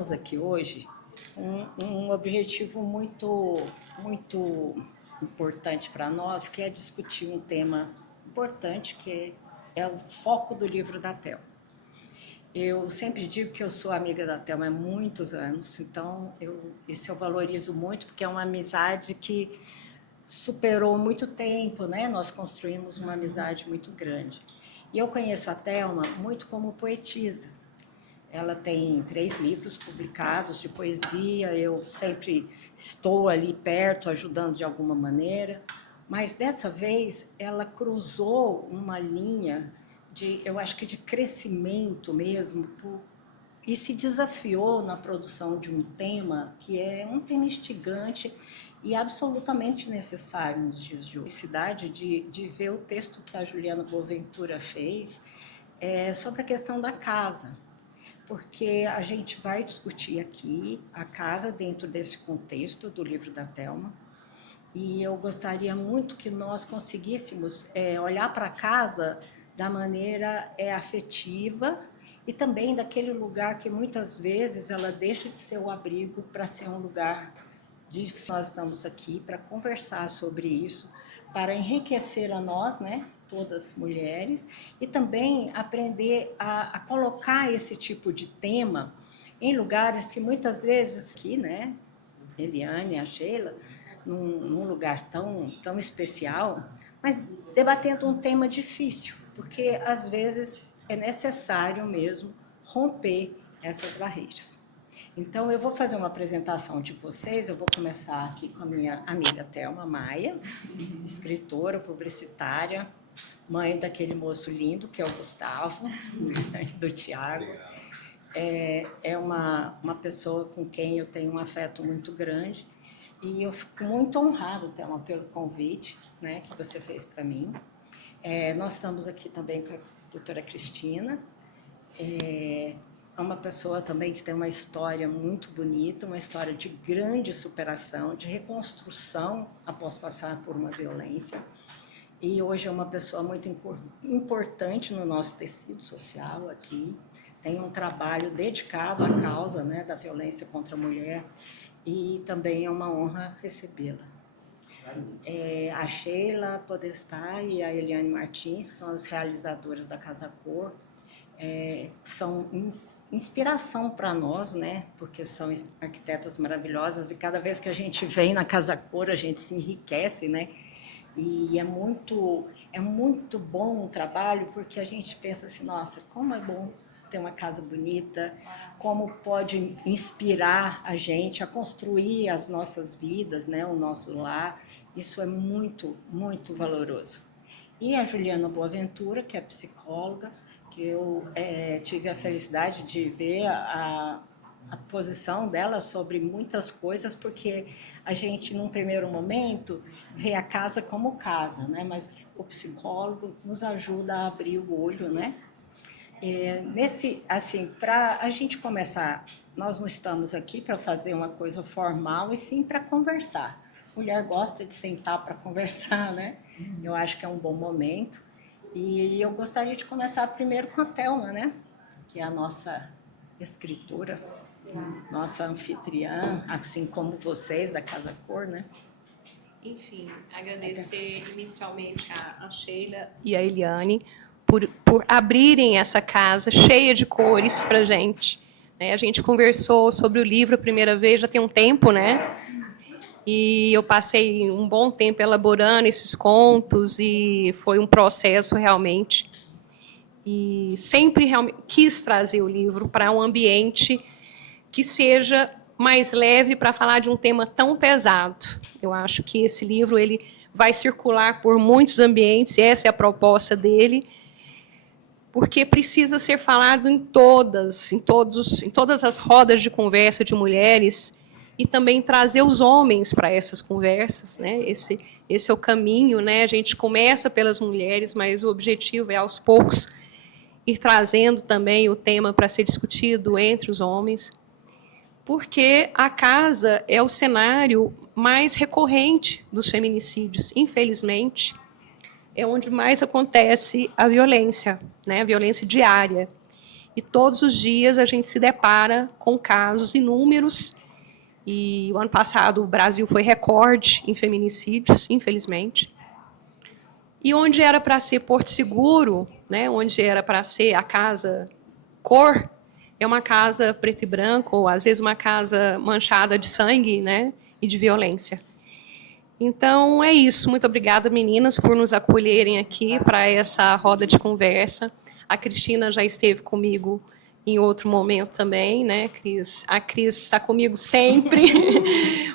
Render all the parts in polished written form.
estamos aqui hoje com um objetivo muito importante para nós, que é discutir um tema importante, que é o foco do livro da Thelma. Eu sempre digo que eu sou amiga da Thelma há muitos anos, então isso eu valorizo muito, porque é uma amizade que superou muito tempo, né? Nós construímos uma amizade muito grande. E eu conheço a Thelma muito como poetisa. Ela tem 3 livros publicados de poesia, eu sempre estou ali perto, ajudando de alguma maneira, mas dessa vez ela cruzou uma linha eu acho que de crescimento mesmo, e se desafiou na produção de um tema que é um tema instigante e absolutamente necessário nos dias de hoje. A necessidade de ver o texto que a Juliana Boaventura fez sobre a questão da casa, porque a gente vai discutir aqui a casa dentro desse contexto do livro da Thelma, e eu gostaria muito que nós conseguíssemos olhar para a casa da maneira afetiva e também daquele lugar que muitas vezes ela deixa de ser o abrigo para ser um lugar de... Nós estamos aqui para conversar sobre isso, para enriquecer a nós, né, todas mulheres, e também aprender a colocar esse tipo de tema em lugares que muitas vezes aqui, né, Eliane, a Sheila, num lugar tão especial, mas debatendo um tema difícil, porque às vezes é necessário mesmo romper essas barreiras. Então, eu vou fazer uma apresentação de vocês, eu vou começar aqui com a minha amiga Thelma Maia, escritora, publicitária, mãe daquele moço lindo que é o Gustavo, do Tiago. É uma pessoa com quem eu tenho um afeto muito grande, e eu fico muito honrada, Thelma, pelo convite, né, que você fez para mim. Nós estamos aqui também com a doutora Cristina, é uma pessoa também que tem uma história muito bonita, uma história de grande superação, de reconstrução após passar por uma violência, e hoje é uma pessoa muito importante no nosso tecido social aqui, tem um trabalho dedicado à causa, né, da violência contra a mulher, e também é uma honra recebê-la. A Sheila Podestá e a Eliane Martins são as realizadoras da Casa Cor, são inspiração para nós, né? Porque são arquitetas maravilhosas, e cada vez que a gente vem na Casa Cor a gente se enriquece, né? E é muito bom o trabalho, porque a gente pensa assim, nossa, como é bom ter uma casa bonita, como pode inspirar a gente a construir as nossas vidas, né, o nosso lar. Isso é muito, muito valoroso. E a Juliana Boaventura, que é psicóloga, que eu tive a felicidade de ver a posição dela sobre muitas coisas, porque a gente, num primeiro momento, vê a casa como casa, né? Mas o psicólogo nos ajuda a abrir o olho, né? Para a gente começar, nós não estamos aqui para fazer uma coisa formal, e sim para conversar. Mulher gosta de sentar para conversar, né? Eu acho que é um bom momento. E eu gostaria de começar primeiro com a Thelma, né? Que é a nossa escritora, nossa anfitriã, assim como vocês da Casa Cor, né? Enfim, agradecer inicialmente a Sheila e a Eliane por abrirem essa casa cheia de cores para a gente. A gente conversou sobre o livro a primeira vez, já tem um tempo, né? E eu passei um bom tempo elaborando esses contos, e foi um processo realmente. E sempre realmente quis trazer o livro para um ambiente que seja mais leve, para falar de um tema tão pesado. Eu acho que esse livro ele vai circular por muitos ambientes, essa é a proposta dele, porque precisa ser falado em todas as rodas de conversa de mulheres, e também trazer os homens para essas conversas, né? Esse é o caminho, né? A gente começa pelas mulheres, mas o objetivo é, aos poucos, ir trazendo também o tema para ser discutido entre os homens, porque a casa é o cenário mais recorrente dos feminicídios, infelizmente, é onde mais acontece a violência, né? A violência diária. e todos os dias a gente se depara com casos inúmeros. E o ano passado o Brasil foi recorde em feminicídios, infelizmente. E onde era para ser Porto Seguro, né, onde era para ser a casa cor, é uma casa preto e branco, ou às vezes uma casa manchada de sangue, né, e de violência. Então, é isso. Muito obrigada, meninas, por nos acolherem aqui para essa roda de conversa. A Cristina já esteve comigo em outro momento também, né, Cris? A Cris está comigo sempre.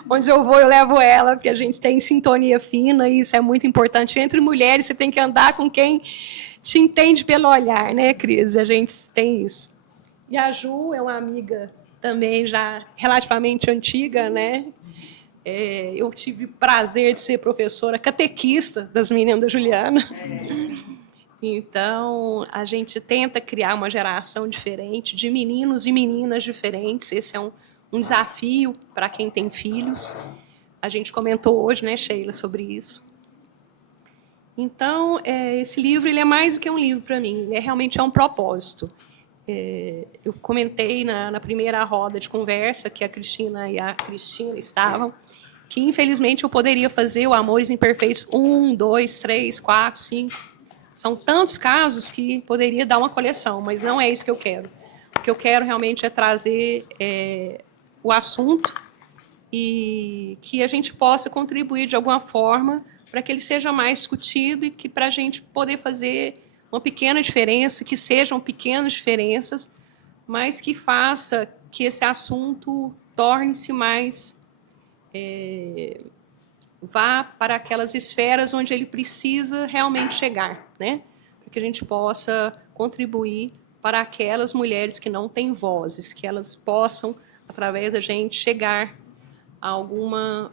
Onde eu vou, eu levo ela, porque a gente tem sintonia fina, e isso é muito importante. Entre mulheres, você tem que andar com quem te entende pelo olhar, né, Cris? A gente tem isso. E a Ju é uma amiga também já relativamente antiga, né? Eu tive o prazer de ser professora catequista das meninas da Juliana. Então, a gente tenta criar uma geração diferente, de meninos e meninas diferentes. Esse é um desafio para quem tem filhos. A gente comentou hoje, né, Sheila, sobre isso. Então, esse livro ele é mais do que um livro para mim, ele realmente é um propósito. Eu comentei na primeira roda de conversa que a Cristina e a Cristina estavam, que infelizmente eu poderia fazer o Amores Imperfeitos 1, 2, 3, 4, 5. São tantos casos que poderia dar uma coleção, mas não é isso que eu quero. O que eu quero realmente é trazer o assunto e que a gente possa contribuir de alguma forma para que ele seja mais discutido e que para a gente poder fazer uma pequena diferença, que sejam pequenas diferenças, mas que faça que esse assunto torne-se mais... vá para aquelas esferas onde ele precisa realmente chegar, né? Para que a gente possa contribuir para aquelas mulheres que não têm vozes, que elas possam, através da gente, chegar a alguma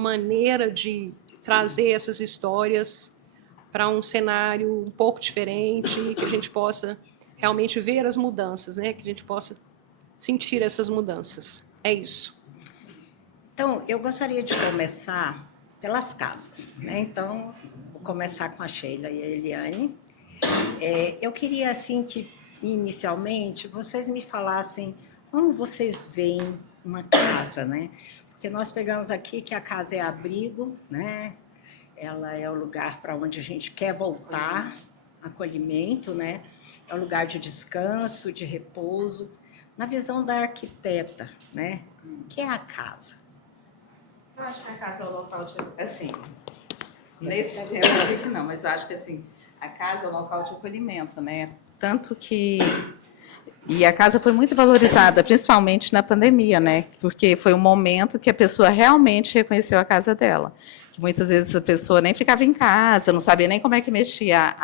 maneira de trazer essas histórias para um cenário um pouco diferente, que a gente possa realmente ver as mudanças, né? Que a gente possa sentir essas mudanças. É isso. Então, eu gostaria de começar pelas casas, né? Então, vou começar com a Sheila e a Eliane. Eu queria, assim, que, inicialmente, vocês me falassem como vocês veem uma casa, né? Porque nós pegamos aqui que a casa é abrigo, né? Ela é o lugar para onde a gente quer voltar, acolhimento, né? É um lugar de descanso, de repouso. Na visão da arquiteta, né? O que é a casa? Eu acho que a casa é o local de... Assim, nesse tempo não, mas eu acho que assim, a casa é o local de acolhimento, né? Tanto que... E a casa foi muito valorizada, principalmente na pandemia, né? Porque foi um momento que a pessoa realmente reconheceu a casa dela. Que muitas vezes a pessoa nem ficava em casa, não sabia nem como é que mexia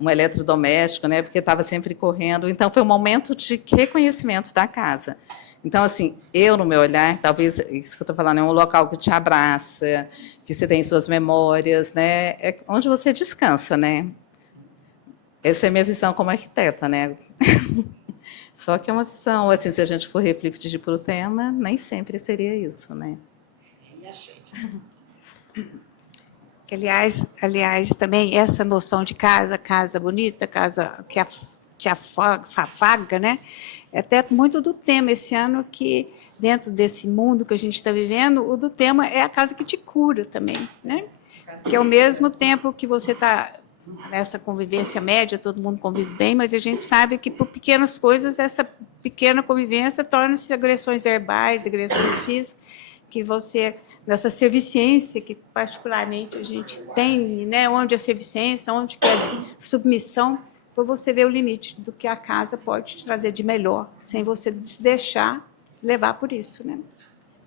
um eletrodoméstico, né? Porque estava sempre correndo. Então, foi um momento de reconhecimento da casa. Então, assim, eu, no meu olhar, talvez isso que eu estou falando é um local que te abraça, que você tem suas memórias, né? É onde você descansa, né? Essa é a minha visão como arquiteta, né? Só que é uma visão, assim, se a gente for refletir para o tema, nem sempre seria isso, né? Aliás, também essa noção de casa bonita, casa que te afaga, né? É até muito do tema esse ano que, dentro desse mundo que a gente está vivendo, o do tema é a casa que te cura também, né? Que ao mesmo tempo que você está nessa convivência média, todo mundo convive bem, mas a gente sabe que por pequenas coisas, essa pequena convivência torna-se agressões verbais, agressões físicas, que você, nessa serviciência que particularmente a gente tem, né, onde é serviciência, onde é submissão, para você ver o limite do que a casa pode te trazer de melhor, sem você se deixar levar por isso, né?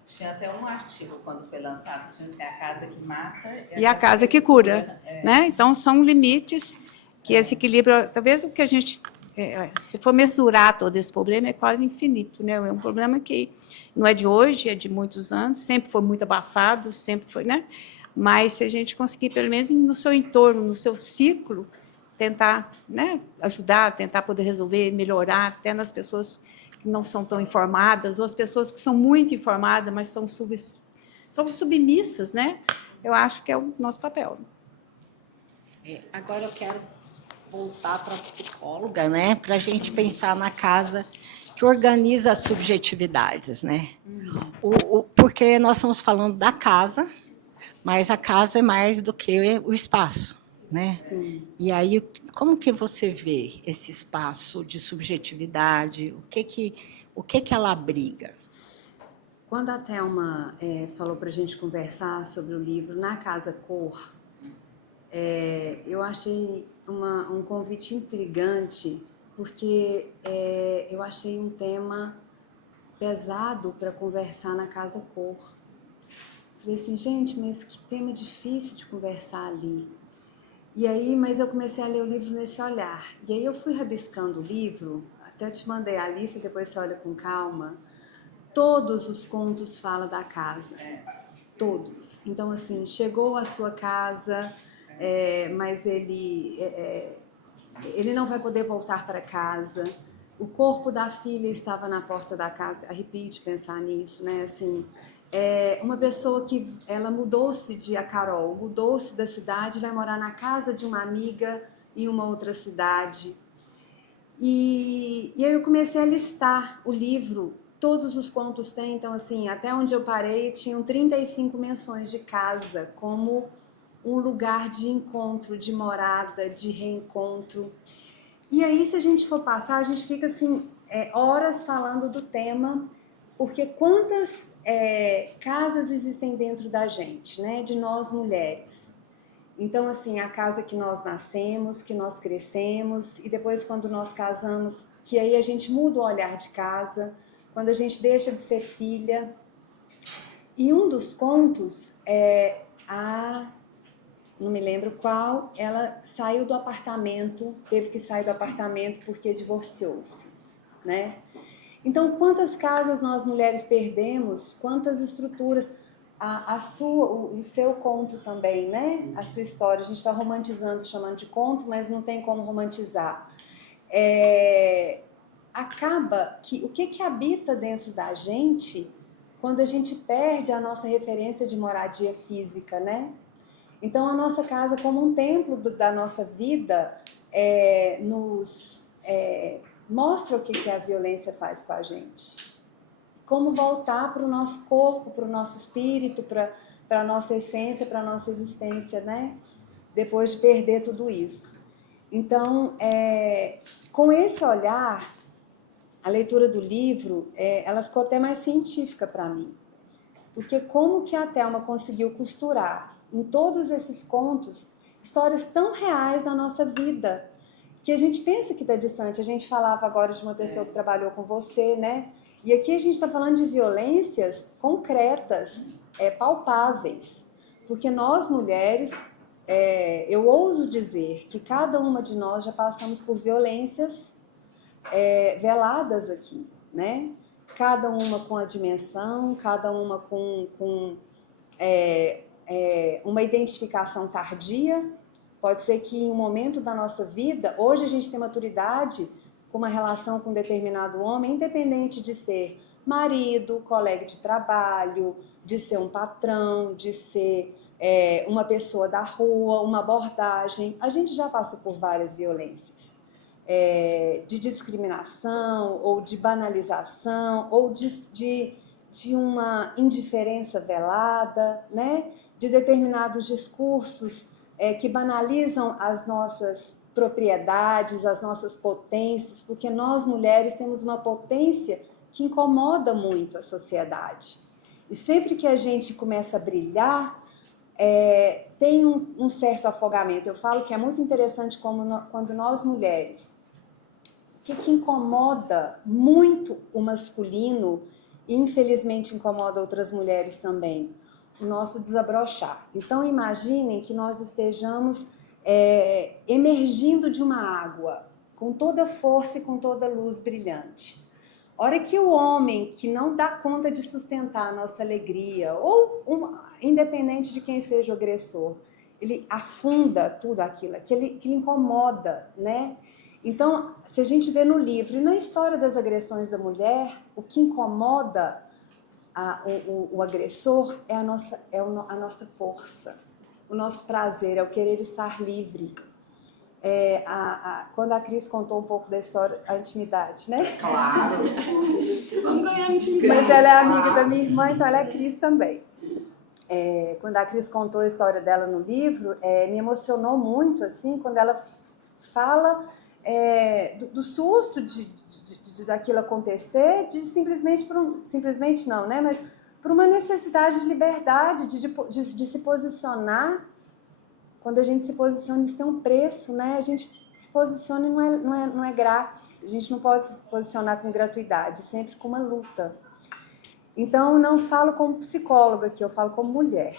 Tinha até um artigo, quando foi lançado, tinha assim, a casa que mata e a casa que cura. Né? Então, são limites que esse equilíbrio... Talvez o que a gente... se for mesurar todo esse problema, é quase infinito. Né? É um problema que não é de hoje, é de muitos anos, sempre foi muito abafado, sempre foi... Né? Mas se a gente conseguir, pelo menos no seu entorno, no seu ciclo, tentar, né, ajudar, tentar poder resolver, melhorar, até nas pessoas que não são tão informadas, ou as pessoas que são muito informadas, mas são submissas, né? Eu acho que é o nosso papel. Agora eu quero voltar para a psicóloga, né? Para a gente pensar na casa que organiza as subjetividades, né? Porque nós estamos falando da casa, mas a casa é mais do que o espaço, né? Sim. E aí, como que você vê esse espaço de subjetividade? O que ela abriga? Quando a Thelma falou para a gente conversar sobre o livro Na Casa Cor, eu achei um convite intrigante, porque eu achei um tema pesado para conversar na Casa Cor. Falei assim, gente, mas que tema difícil de conversar ali. E aí, mas eu comecei a ler o livro nesse olhar. E aí eu fui rabiscando o livro, até te mandei a lista, depois você olha com calma. Todos os contos falam da casa. Todos. Então, assim, chegou à sua casa, mas ele não vai poder voltar para casa. O corpo da filha estava na porta da casa. Arrepio de pensar nisso, né? Assim, uma pessoa que ela mudou-se a Carol, mudou-se da cidade, vai morar na casa de uma amiga em uma outra cidade. E aí eu comecei a listar o livro. Todos os contos têm, então assim, até onde eu parei, tinham 35 menções de casa como um lugar de encontro, de morada, de reencontro. E aí, se a gente for passar, a gente fica assim, horas falando do tema, porque quantas casas existem dentro da gente, né? De nós mulheres. Então, assim, a casa que nós nascemos, que nós crescemos, e depois quando nós casamos, que aí a gente muda o olhar de casa, quando a gente deixa de ser filha. E um dos contos não me lembro qual, ela saiu do apartamento, teve que sair do apartamento porque divorciou-se, né? Então, quantas casas nós mulheres perdemos, quantas estruturas, o seu conto também, né? A sua história, a gente está romantizando, chamando de conto, mas não tem como romantizar. Acaba que o que habita dentro da gente quando a gente perde a nossa referência de moradia física, né? Então, a nossa casa, como um templo da nossa vida, nos mostra o que a violência faz com a gente. Como voltar para o nosso corpo, para o nosso espírito, para a nossa essência, para a nossa existência, né? Depois de perder tudo isso. Então, com esse olhar, a leitura do livro, ela ficou até mais científica para mim. Porque como que a Thelma conseguiu costurar em todos esses contos histórias tão reais na nossa vida, que a gente pensa que está distante. A gente falava agora de uma pessoa que trabalhou com você, né? E aqui a gente está falando de violências concretas, palpáveis. Porque nós, mulheres, eu ouso dizer que cada uma de nós já passamos por violências veladas aqui, né? Cada uma com a dimensão, cada uma com uma identificação tardia. Pode ser que em um momento da nossa vida, hoje a gente tem maturidade com uma relação com um determinado homem, independente de ser marido, colega de trabalho, de ser um patrão, de ser uma pessoa da rua, uma abordagem. A gente já passou por várias violências. De discriminação, ou de banalização, ou de uma indiferença velada, né? De determinados discursos que banalizam as nossas propriedades, as nossas potências, porque nós mulheres temos uma potência que incomoda muito a sociedade. E sempre que a gente começa a brilhar, tem um certo afogamento. Eu falo que é muito interessante quando nós mulheres, o que incomoda muito o masculino, e infelizmente incomoda outras mulheres também, o nosso desabrochar. Então imaginem que nós estejamos emergindo de uma água, com toda força e com toda luz brilhante. A hora que o homem que não dá conta de sustentar a nossa alegria, ou independente de quem seja o agressor, ele afunda tudo aquilo, que ele incomoda, né? Então, se a gente vê no livro e na história das agressões da mulher, o que incomoda o agressor é a nossa força, o nosso prazer, é o querer estar livre. Quando a Cris contou um pouco da história, a intimidade, né? Claro. Vamos ganhar intimidade. Mas ela é amiga da minha irmã, então ela é Cris também. Quando a Cris contou a história dela no livro, me emocionou muito, assim, quando ela fala do susto daquilo acontecer, de simplesmente não, né? Mas por uma necessidade de liberdade, de se posicionar. Quando a gente se posiciona, isso tem um preço, né? A gente se posiciona e não é grátis. A gente não pode se posicionar com gratuidade, sempre com uma luta. Então, não falo como psicóloga aqui, eu falo como mulher,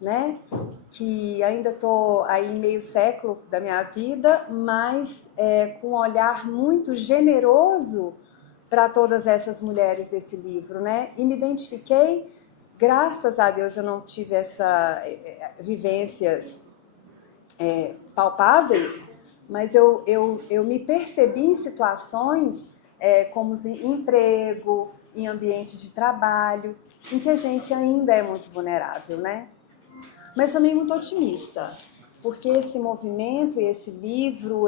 né? Que ainda estou aí meio século da minha vida, mas com um olhar muito generoso para todas essas mulheres desse livro, né? E me identifiquei, graças a Deus eu não tive essas vivências palpáveis, mas eu me percebi em situações como em emprego, em ambiente de trabalho, em que a gente ainda é muito vulnerável, né? Mas também muito otimista, porque esse movimento, esse livro,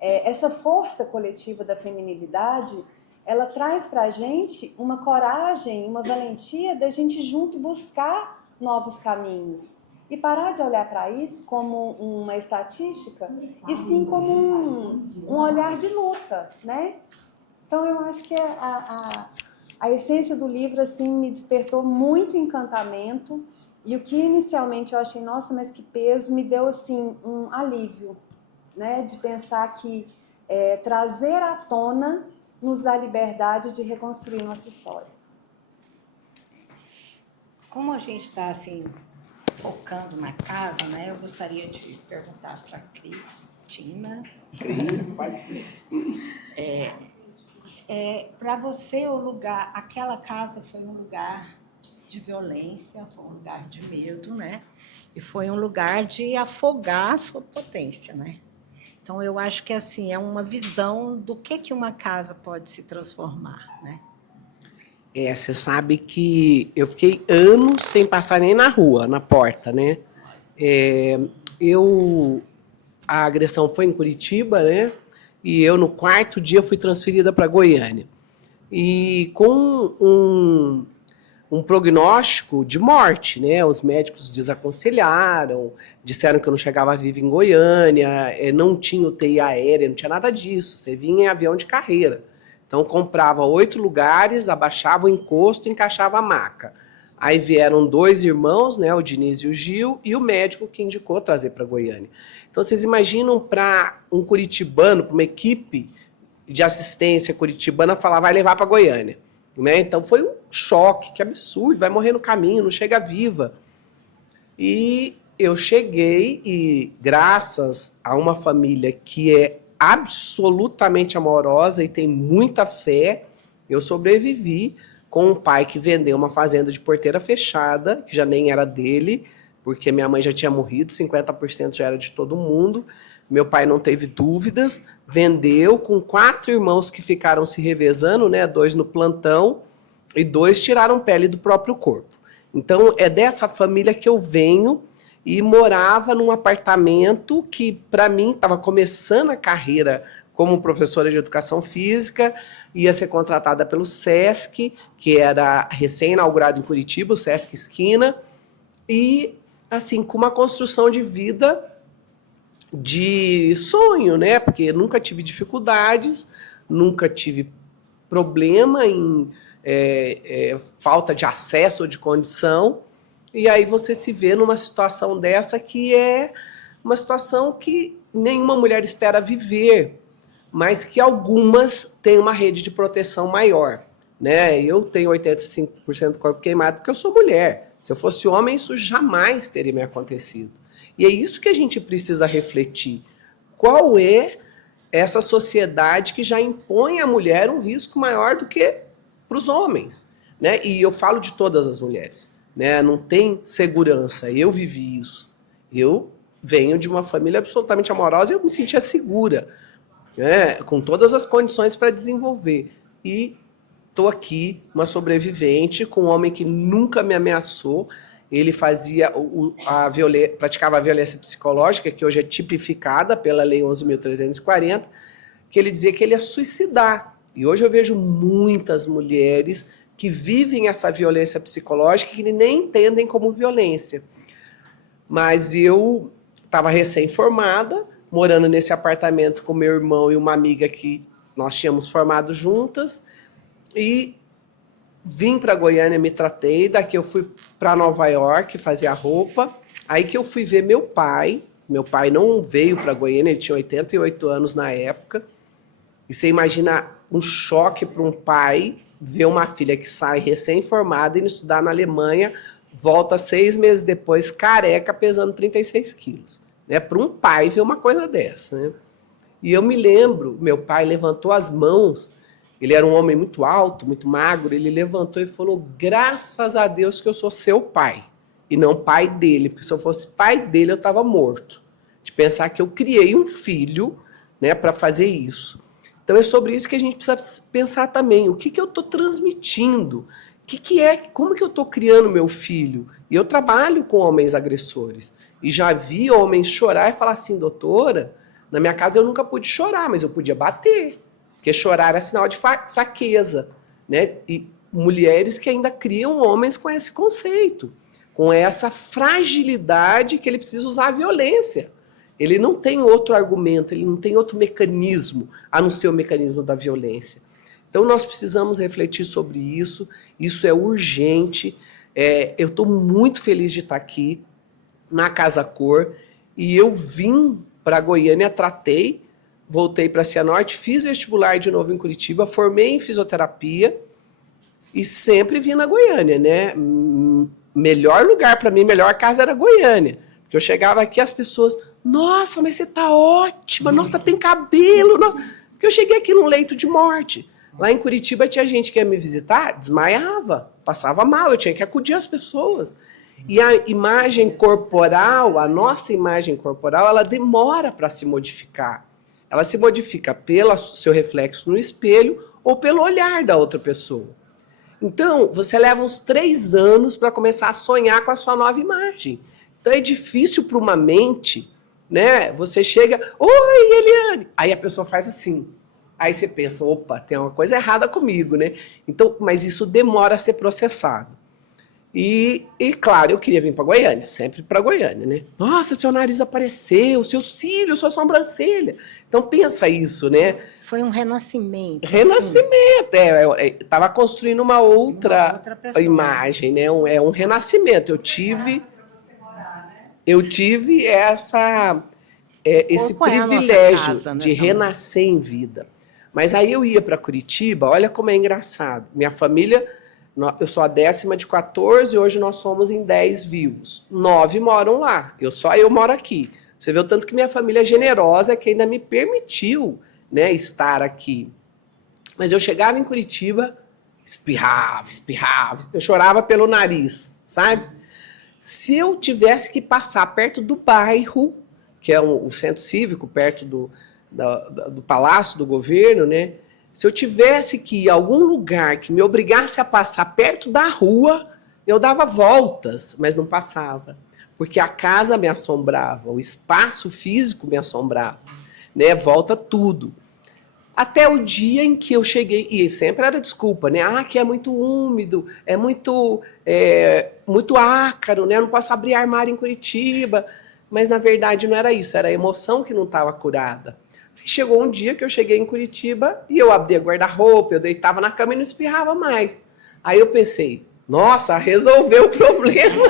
essa força coletiva da feminilidade, ela traz para a gente uma coragem, uma valentia da gente junto buscar novos caminhos e parar de olhar para isso como uma estatística e sim como um olhar de luta, né? Então eu acho que a essência do livro assim me despertou muito encantamento e o que inicialmente eu achei, nossa, mas que peso, me deu assim um alívio, né? De pensar que trazer à tona nos dá liberdade de reconstruir nossa história. Como a gente está assim focando na casa, né? Eu gostaria de perguntar para a Cristina. Cris, pode Para você, aquela casa foi um lugar de violência, foi um lugar de medo, né? E foi um lugar de afogar a sua potência, né? Então, eu acho que assim é uma visão do que uma casa pode se transformar, né? Você sabe que eu fiquei anos sem passar nem na rua, na porta, né? A agressão foi em Curitiba, né? E eu, no quarto dia, fui transferida para Goiânia. E com um prognóstico de morte, né? Os médicos desaconselharam, disseram que eu não chegava viva em Goiânia, não tinha UTI aérea, não tinha nada disso. Você vinha em avião de carreira. Então, comprava 8 lugares, abaixava o encosto e encaixava a maca. Aí vieram 2 irmãos, né, o Diniz e o Gil, e o médico que indicou trazer para Goiânia. Então, vocês imaginam para um curitibano, para uma equipe de assistência curitibana, falar, vai levar para Goiânia. Né? Então, foi um choque, que absurdo, vai morrer no caminho, não chega viva. E eu cheguei e, graças a uma família que é absolutamente amorosa e tem muita fé, eu sobrevivi com um pai que vendeu uma fazenda de porteira fechada, que já nem era dele, porque minha mãe já tinha morrido, 50% já era de todo mundo. Meu pai não teve dúvidas, vendeu com 4 irmãos que ficaram se revezando, né? 2 no plantão e 2 tiraram pele do próprio corpo. Então, é dessa família que eu venho e morava num apartamento que, para mim, estava começando a carreira como professora de educação física, ia ser contratada pelo SESC, que era recém-inaugurado em Curitiba, o SESC Esquina, e, assim, com uma construção de vida de sonho, né? Porque nunca tive dificuldades, nunca tive problema em falta de acesso ou de condição, e aí você se vê numa situação dessa que é uma situação que nenhuma mulher espera viver, mas que algumas têm uma rede de proteção maior, né? Eu tenho 85% do corpo queimado porque eu sou mulher. Se eu fosse homem, isso jamais teria me acontecido. E é isso que a gente precisa refletir. Qual é essa sociedade que já impõe à mulher um risco maior do que para os homens, né? E eu falo de todas as mulheres, né? Não tem segurança. Eu vivi isso. Eu venho de uma família absolutamente amorosa e eu me sentia segura, né? Com todas as condições para desenvolver. E estou aqui, uma sobrevivente, com um homem que nunca me ameaçou ele fazia praticava a violência psicológica, que hoje é tipificada pela Lei 11.340, que ele dizia que ele ia suicidar. E hoje eu vejo muitas mulheres que vivem essa violência psicológica que nem entendem como violência. Mas eu estava recém-formada, morando nesse apartamento com meu irmão e uma amiga que nós tínhamos formado juntas, e vim para Goiânia, me tratei, daqui eu fui para Nova York fazer a roupa, aí que eu fui ver meu pai não veio para Goiânia, ele tinha 88 anos na época, e você imagina um choque para um pai ver uma filha que sai recém-formada indo estudar na Alemanha, volta 6 meses depois, careca, pesando 36 quilos. Né? Para um pai ver uma coisa dessa. Né? E eu me lembro, meu pai levantou as mãos, ele era um homem muito alto, muito magro, ele levantou e falou, graças a Deus que eu sou seu pai, e não pai dele, porque se eu fosse pai dele eu estava morto. De pensar que eu criei um filho, né, para fazer isso. Então é sobre isso que a gente precisa pensar também. O que eu estou transmitindo? Como que eu estou criando meu filho? E eu trabalho com homens agressores. E já vi homens chorar e falar assim, doutora, na minha casa eu nunca pude chorar, mas eu podia bater. Porque chorar é sinal de fraqueza. Né? E mulheres que ainda criam homens com esse conceito, com essa fragilidade que ele precisa usar a violência. Ele não tem outro argumento, ele não tem outro mecanismo, a não ser o mecanismo da violência. Então, nós precisamos refletir sobre isso, isso é urgente. Eu estou muito feliz de estar aqui, na Casa Cor, e eu vim para Goiânia, tratei, voltei para Cianorte, fiz vestibular de novo em Curitiba, formei em fisioterapia, e sempre vim na Goiânia, né? Melhor lugar para mim, melhor casa era Goiânia. Porque eu chegava aqui, as pessoas... Nossa, mas você tá ótima, nossa, tem cabelo. Porque eu cheguei aqui num leito de morte. Lá em Curitiba tinha gente que ia me visitar, desmaiava, passava mal, eu tinha que acudir as pessoas. E a imagem corporal, a nossa imagem corporal, ela demora para se modificar. Ela se modifica pelo seu reflexo no espelho ou pelo olhar da outra pessoa. Então, você leva uns 3 anos para começar a sonhar com a sua nova imagem. Então, é difícil para uma mente... Né? Você chega, oi, Eliane. Aí a pessoa faz assim. Aí você pensa, opa, tem uma coisa errada comigo, né? Então, mas isso demora a ser processado. E claro, eu queria vir para Goiânia, sempre para Goiânia, né? Nossa, seu nariz apareceu, seus cílios, sua sobrancelha. Então pensa isso, né? Foi um renascimento. Renascimento, estava construindo uma outra pessoa. Imagem, né? É um renascimento. Eu tive esse privilégio casa, né, de renascer em vida. Mas aí eu ia para Curitiba, olha como é engraçado. Minha família, eu sou a 10ª de 14, hoje nós somos em 10 vivos. 9 moram lá, só eu moro aqui. Você vê o tanto que minha família é generosa, que ainda me permitiu, né, estar aqui. Mas eu chegava em Curitiba, espirrava. Eu chorava pelo nariz, sabe? Se eu tivesse que passar perto do bairro, que é o centro cívico, perto do Palácio do Governo, né? Se eu tivesse que ir a algum lugar que me obrigasse a passar perto da rua, eu dava voltas, mas não passava. Porque a casa me assombrava, o espaço físico me assombrava, né? Volta tudo. Até o dia em que eu cheguei, e sempre era desculpa, né? Aqui é muito úmido, é muito ácaro, né? Eu não posso abrir armário em Curitiba. Mas, na verdade, não era isso, era a emoção que não estava curada. Chegou um dia que eu cheguei em Curitiba e eu abria guarda-roupa, eu deitava na cama e não espirrava mais. Aí eu pensei, nossa, resolveu o problema.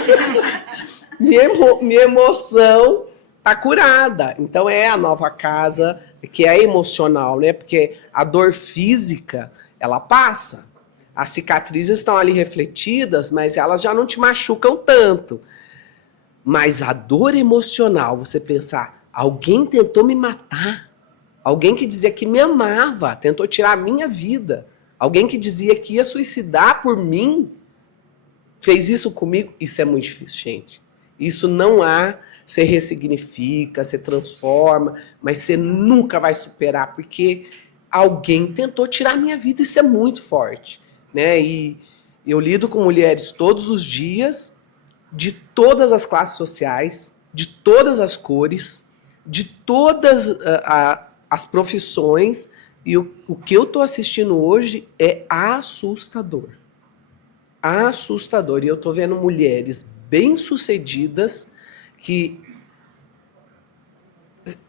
Minha emoção está curada. Então, é a nova casa, que é emocional, né? Porque a dor física, ela passa. As cicatrizes estão ali refletidas, mas elas já não te machucam tanto. Mas a dor emocional, você pensar, alguém tentou me matar, alguém que dizia que me amava, tentou tirar a minha vida, alguém que dizia que ia suicidar por mim, fez isso comigo, isso é muito difícil, gente. Isso não há, você ressignifica, você transforma, mas você nunca vai superar, porque alguém tentou tirar a minha vida, isso é muito forte. Né? E eu lido com mulheres todos os dias. de todas as classes sociais, de todas as cores, de todas as profissões, e o que eu estou assistindo hoje é assustador. Assustador. E eu estou vendo mulheres bem-sucedidas que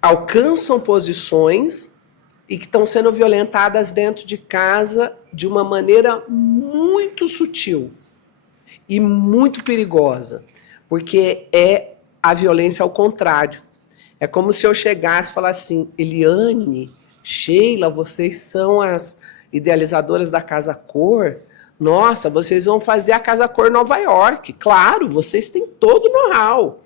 alcançam posições e que estão sendo violentadas dentro de casa de uma maneira muito sutil e muito perigosa, porque é a violência ao contrário. É como se eu chegasse e falasse assim, Eliane, Sheila, vocês são as idealizadoras da Casa Cor. Nossa, vocês vão fazer a Casa Cor Nova York. Claro, vocês têm todo o know-how.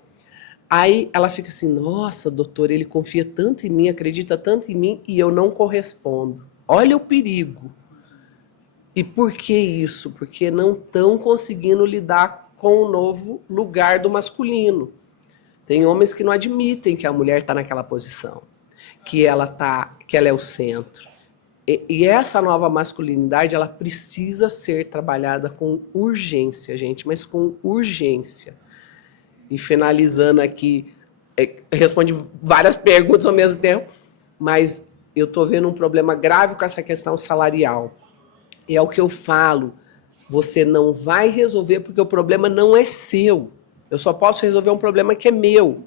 Aí ela fica assim, nossa, doutor, ele confia tanto em mim, acredita tanto em mim, e eu não correspondo. Olha o perigo. E por que isso? Porque não estão conseguindo lidar com o novo lugar do masculino. Tem homens que não admitem que a mulher está naquela posição, que ela é o centro. E essa nova masculinidade, ela precisa ser trabalhada com urgência, gente, mas com urgência. E finalizando aqui, responde várias perguntas ao mesmo tempo, mas eu estou vendo um problema grave com essa questão salarial. E é o que eu falo, você não vai resolver porque o problema não é seu. Eu só posso resolver um problema que é meu.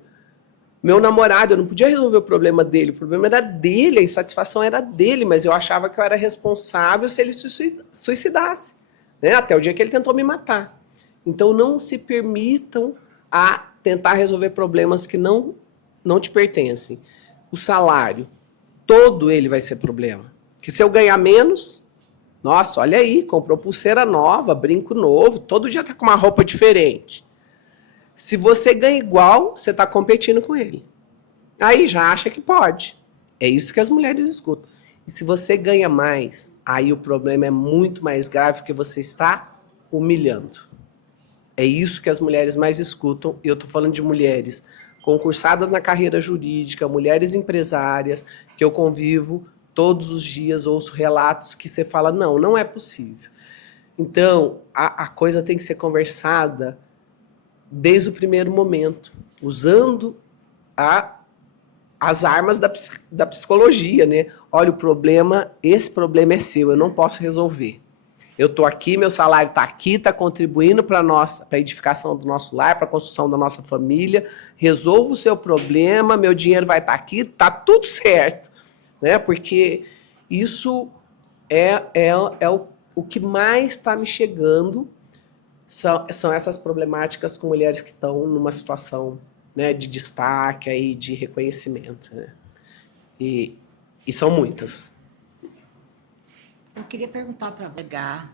Meu namorado, eu não podia resolver o problema dele, o problema era dele, a insatisfação era dele, mas eu achava que eu era responsável se ele se suicidasse, né? Até o dia que ele tentou me matar. Então não se permitam a tentar resolver problemas que não te pertencem. O salário, todo ele vai ser problema. Porque se eu ganhar menos, nossa, olha aí, comprou pulseira nova, brinco novo, todo dia tá com uma roupa diferente. Se você ganha igual, você está competindo com ele. Aí já acha que pode. É isso que as mulheres escutam. E se você ganha mais, aí o problema é muito mais grave porque você está humilhando. É isso que as mulheres mais escutam. E eu estou falando de mulheres concursadas na carreira jurídica, mulheres empresárias, que eu convivo todos os dias, ouço relatos que você fala, não é possível. Então, a coisa tem que ser conversada desde o primeiro momento, usando as armas da psicologia, né? Olha, esse problema é seu, eu não posso resolver. Eu estou aqui, meu salário está aqui, está contribuindo para a edificação do nosso lar, para a construção da nossa família, resolvo o seu problema, meu dinheiro vai estar aqui, está tudo certo. Né? Porque isso é o que mais está me chegando, são essas problemáticas com mulheres que estão numa situação, né, de destaque, aí, de reconhecimento. Né? E são muitas. Eu queria perguntar para chegar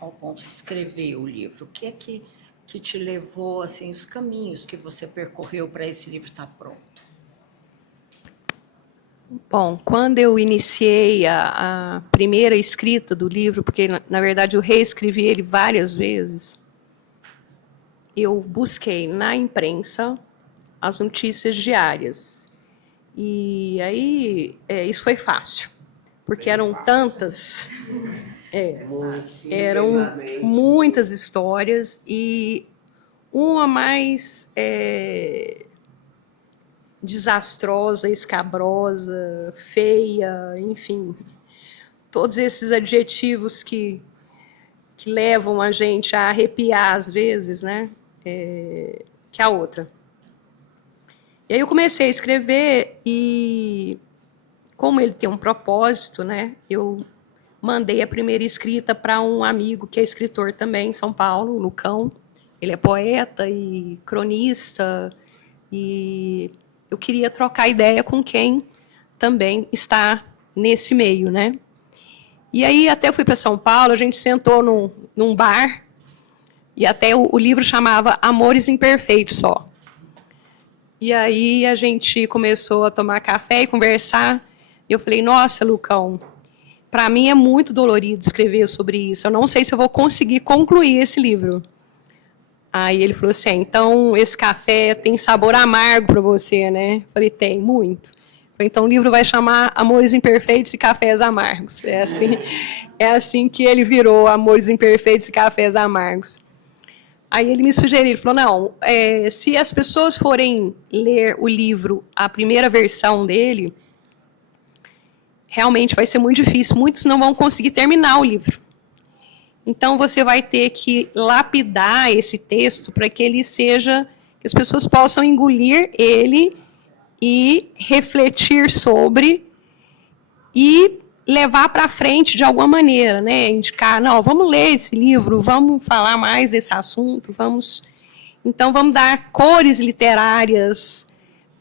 ao ponto de escrever o livro. O que é que te levou, assim, os caminhos que você percorreu para esse livro estar pronto? Bom, quando eu iniciei a primeira escrita do livro, porque, na verdade, eu reescrevi ele várias vezes, eu busquei na imprensa as notícias diárias. E aí, isso foi fácil, porque eram tantas, eram muitas histórias, e uma mais desastrosa, escabrosa, feia, enfim, todos esses adjetivos que levam a gente a arrepiar às vezes, né? Que a outra. E aí eu comecei a escrever e, como ele tem um propósito, né? Eu mandei a primeira escrita para um amigo que é escritor também em São Paulo, o Lucão. Ele é poeta e cronista e eu queria trocar ideia com quem também está nesse meio, né? E aí até eu fui para São Paulo, a gente sentou num bar, e até o livro chamava Amores Imperfeitos só. E aí a gente começou a tomar café e conversar, e eu falei, nossa, Lucão, para mim é muito dolorido escrever sobre isso, eu não sei se eu vou conseguir concluir esse livro. Aí ele falou assim, então esse café tem sabor amargo para você, né? Eu falei, tem, muito. Então o livro vai chamar Amores Imperfeitos e Cafés Amargos. É assim que ele virou Amores Imperfeitos e Cafés Amargos. Aí ele me sugeriu, ele falou, não, se as pessoas forem ler o livro, a primeira versão dele, realmente vai ser muito difícil, muitos não vão conseguir terminar o livro. Então, você vai ter que lapidar esse texto para que ele seja, que as pessoas possam engolir ele e refletir sobre e levar para frente de alguma maneira, né? Indicar, não, vamos ler esse livro, vamos falar mais desse assunto, então vamos dar cores literárias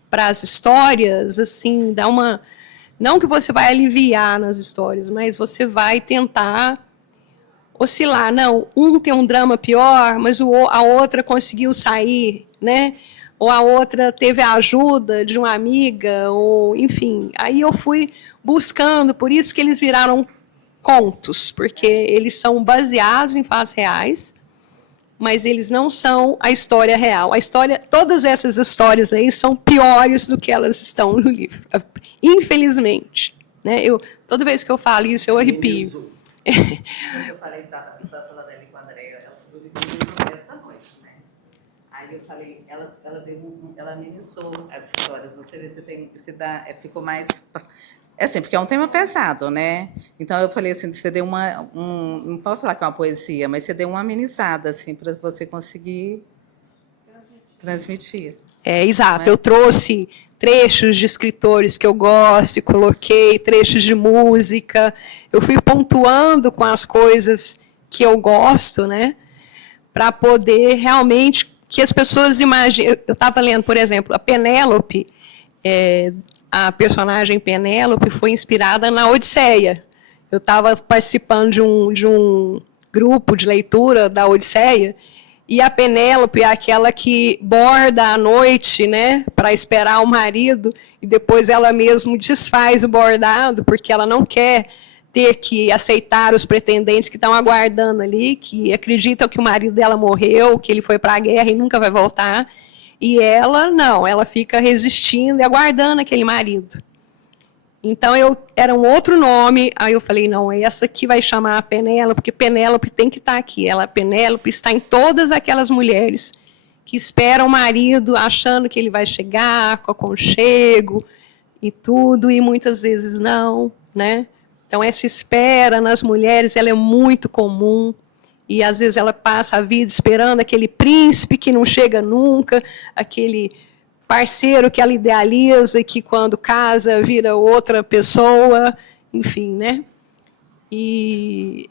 para as histórias, assim, dar uma, não que você vai aliviar nas histórias, mas você vai tentar oscilar, não, um tem um drama pior, mas a outra conseguiu sair, né? Ou a outra teve a ajuda de uma amiga, ou enfim. Aí eu fui buscando, por isso que eles viraram contos, porque eles são baseados em fatos reais, mas eles não são a história real. A história, todas essas histórias aí são piores do que elas estão no livro, infelizmente, né? Toda vez que eu falo isso, eu arrepio. Quando eu falei da falando ali com a Andréia, ela falou de essa noite, né? Aí eu falei, ela amenizou as histórias. Você vê, ficou mais. É assim, porque é um tema pesado, né? Então eu falei assim, você deu não pode falar que é uma poesia, mas você deu uma amenizada, assim, para você conseguir transmitir. Exato. Né? Eu trouxe trechos de escritores que eu gosto, coloquei trechos de música, eu fui pontuando com as coisas que eu gosto, né, para poder realmente que as pessoas imaginem. Eu estava lendo, por exemplo, a Penélope, a personagem Penélope foi inspirada na Odisseia. Eu estava participando de um grupo de leitura da Odisseia, e a Penélope é aquela que borda à noite, né, para esperar o marido, e depois ela mesma desfaz o bordado, porque ela não quer ter que aceitar os pretendentes que estão aguardando ali, que acreditam que o marido dela morreu, que ele foi para a guerra e nunca vai voltar. E ela, não, ela fica resistindo e aguardando aquele marido. Então, era um outro nome, aí eu falei, não, essa aqui vai chamar a Penélope, porque Penélope tem que estar aqui. Penélope está em todas aquelas mulheres que esperam o marido achando que ele vai chegar com aconchego e tudo, e muitas vezes não, né? Então, essa espera nas mulheres, ela é muito comum, e às vezes ela passa a vida esperando aquele príncipe que não chega nunca, aquele parceiro que ela idealiza e que quando casa vira outra pessoa, enfim, né? E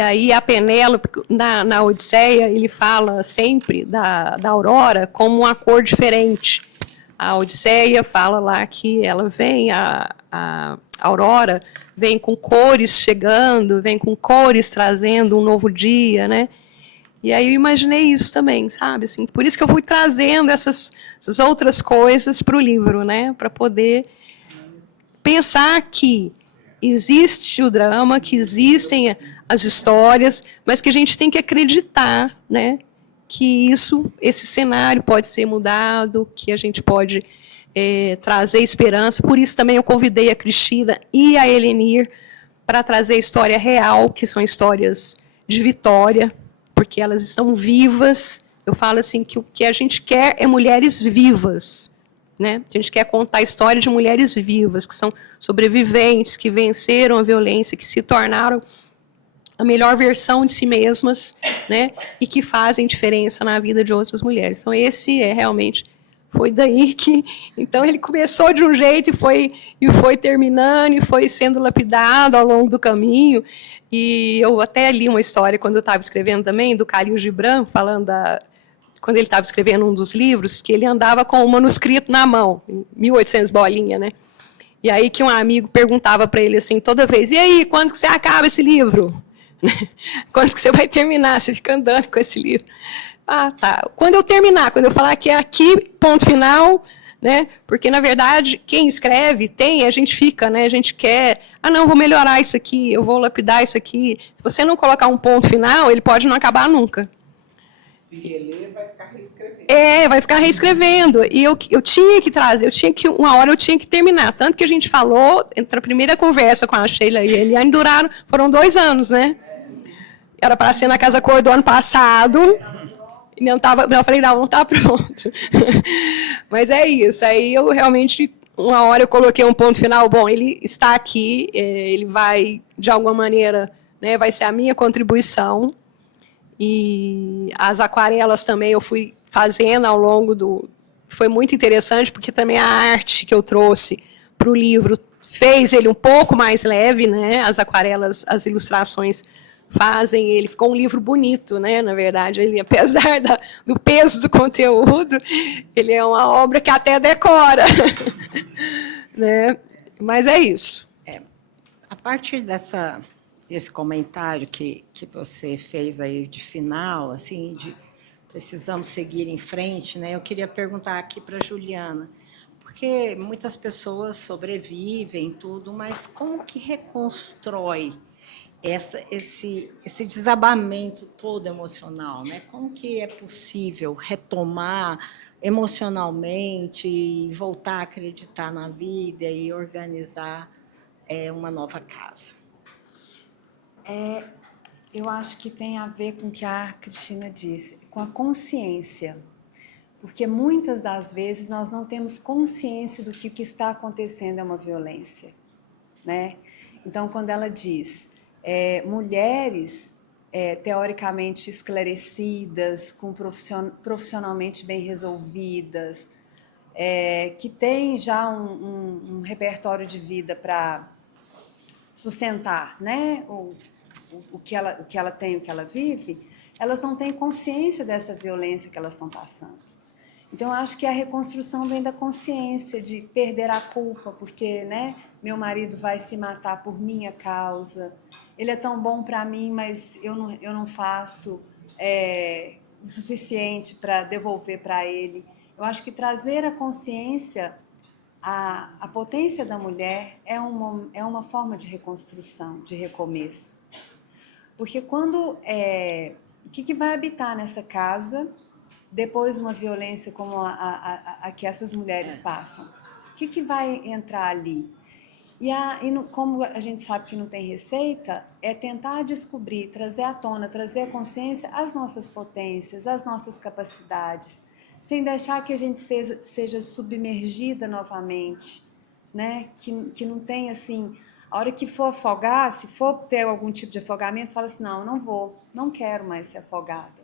aí a Penélope, na Odisseia, ele fala sempre da Aurora como uma cor diferente. A Odisseia fala lá que ela vem, a Aurora vem com cores chegando, vem com cores trazendo um novo dia, né? E aí eu imaginei isso também, sabe? Assim, por isso que eu fui trazendo essas outras coisas para o livro, né? Para poder pensar que existe o drama, que existem as histórias, mas que a gente tem que acreditar, né? Que esse cenário pode ser mudado, que a gente pode trazer esperança. Por isso também eu convidei a Cristina e a Helenir para trazer a história real, que são histórias de vitória, porque elas estão vivas. Eu falo assim que o que a gente quer é mulheres vivas, né? A gente quer contar a história de mulheres vivas, que são sobreviventes, que venceram a violência, que se tornaram a melhor versão de si mesmas, né? E que fazem diferença na vida de outras mulheres. Então esse realmente foi daí que... Então ele começou de um jeito e foi terminando, e foi sendo lapidado ao longo do caminho. E eu até li uma história, quando eu estava escrevendo também, do Khalil Gibran, falando quando ele estava escrevendo um dos livros, que ele andava com o manuscrito na mão, 1800 bolinha, né? E aí que um amigo perguntava para ele assim, toda vez, e aí, quando que você acaba esse livro? Quando que você vai terminar? Você fica andando com esse livro. Ah, tá. Quando eu terminar, quando eu falar que é aqui, ponto final, né? Porque, na verdade, quem escreve a gente fica, né? A gente quer, não, vou melhorar isso aqui, eu vou lapidar isso aqui. Se você não colocar um ponto final, ele pode não acabar nunca. Se reler, vai ficar reescrevendo. Vai ficar reescrevendo. E eu tinha que trazer, uma hora eu tinha que terminar. Tanto que a gente falou, entre a primeira conversa com a Sheila e a Eliane, foram 2 anos, né? Era para ser na Casa Cor do ano passado. Eu falei, não está pronto. Mas é isso. Aí eu realmente, uma hora eu coloquei um ponto final. Bom, ele está aqui, ele vai, de alguma maneira, né, vai ser a minha contribuição. E as aquarelas também eu fui fazendo ao longo do... Foi muito interessante, porque também a arte que eu trouxe para o livro fez ele um pouco mais leve, né? As aquarelas, as ilustrações fazem ele, ficou um livro bonito, né? Na verdade, ele, apesar do peso do conteúdo, ele é uma obra que até decora, né? Mas é isso. A partir desse comentário que você fez aí de final, assim, de precisamos seguir em frente, né? Eu queria perguntar aqui para a Juliana, porque muitas pessoas sobrevivem, tudo, mas como que reconstrói esse desabamento todo emocional, né? Como que é possível retomar emocionalmente e voltar a acreditar na vida e organizar uma nova casa? Eu acho que tem a ver com o que a Cristina disse, com a consciência. Porque muitas das vezes nós não temos consciência do que o que está acontecendo é uma violência, né? Então, quando ela diz mulheres teoricamente esclarecidas, profissionalmente bem resolvidas, que têm já um repertório de vida para sustentar, né? O que ela tem, o que ela vive, elas não têm consciência dessa violência que elas estão passando. Então, eu acho que a reconstrução vem da consciência, de perder a culpa, porque, né, meu marido vai se matar por minha causa, ele é tão bom para mim, mas eu não faço o suficiente para devolver para ele. Eu acho que trazer a consciência, a potência da mulher é uma forma de reconstrução, de recomeço. Porque quando... o que vai habitar nessa casa depois de uma violência como a que essas mulheres passam? O que vai entrar ali? Como a gente sabe que não tem receita, é tentar descobrir, trazer à tona, trazer à consciência as nossas potências, as nossas capacidades, sem deixar que a gente seja submergida novamente, né? Que não tem, assim... A hora que for afogar, se for ter algum tipo de afogamento, fala assim, não vou, não quero mais ser afogada.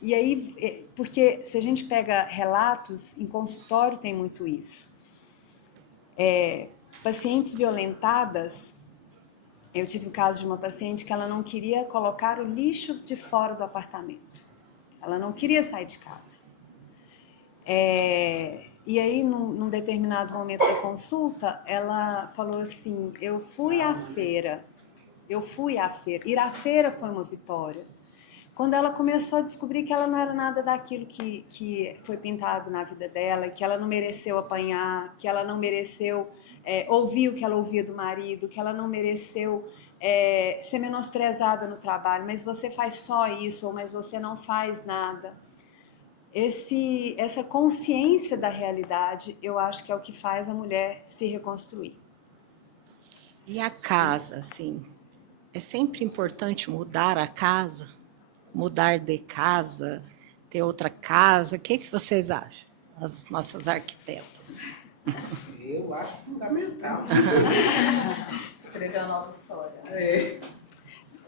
E aí, porque se a gente pega relatos, em consultório tem muito isso. Pacientes violentadas, eu tive o caso de uma paciente que ela não queria colocar o lixo de fora do apartamento. Ela não queria sair de casa. E aí, num determinado momento da consulta, ela falou assim, eu fui à feira. Ir à feira foi uma vitória. Quando ela começou a descobrir que ela não era nada daquilo que foi pintado na vida dela, que ela não mereceu apanhar, que ela não mereceu ouvir o que ela ouvia do marido, que ela não mereceu ser menosprezada no trabalho, mas você faz só isso, ou mas você não faz nada. Essa consciência da realidade, eu acho que é o que faz a mulher se reconstruir. E a casa, assim, é sempre importante mudar a casa? Mudar de casa, ter outra casa? O que vocês acham, as nossas arquitetas? Eu acho fundamental. Escrever uma nova história.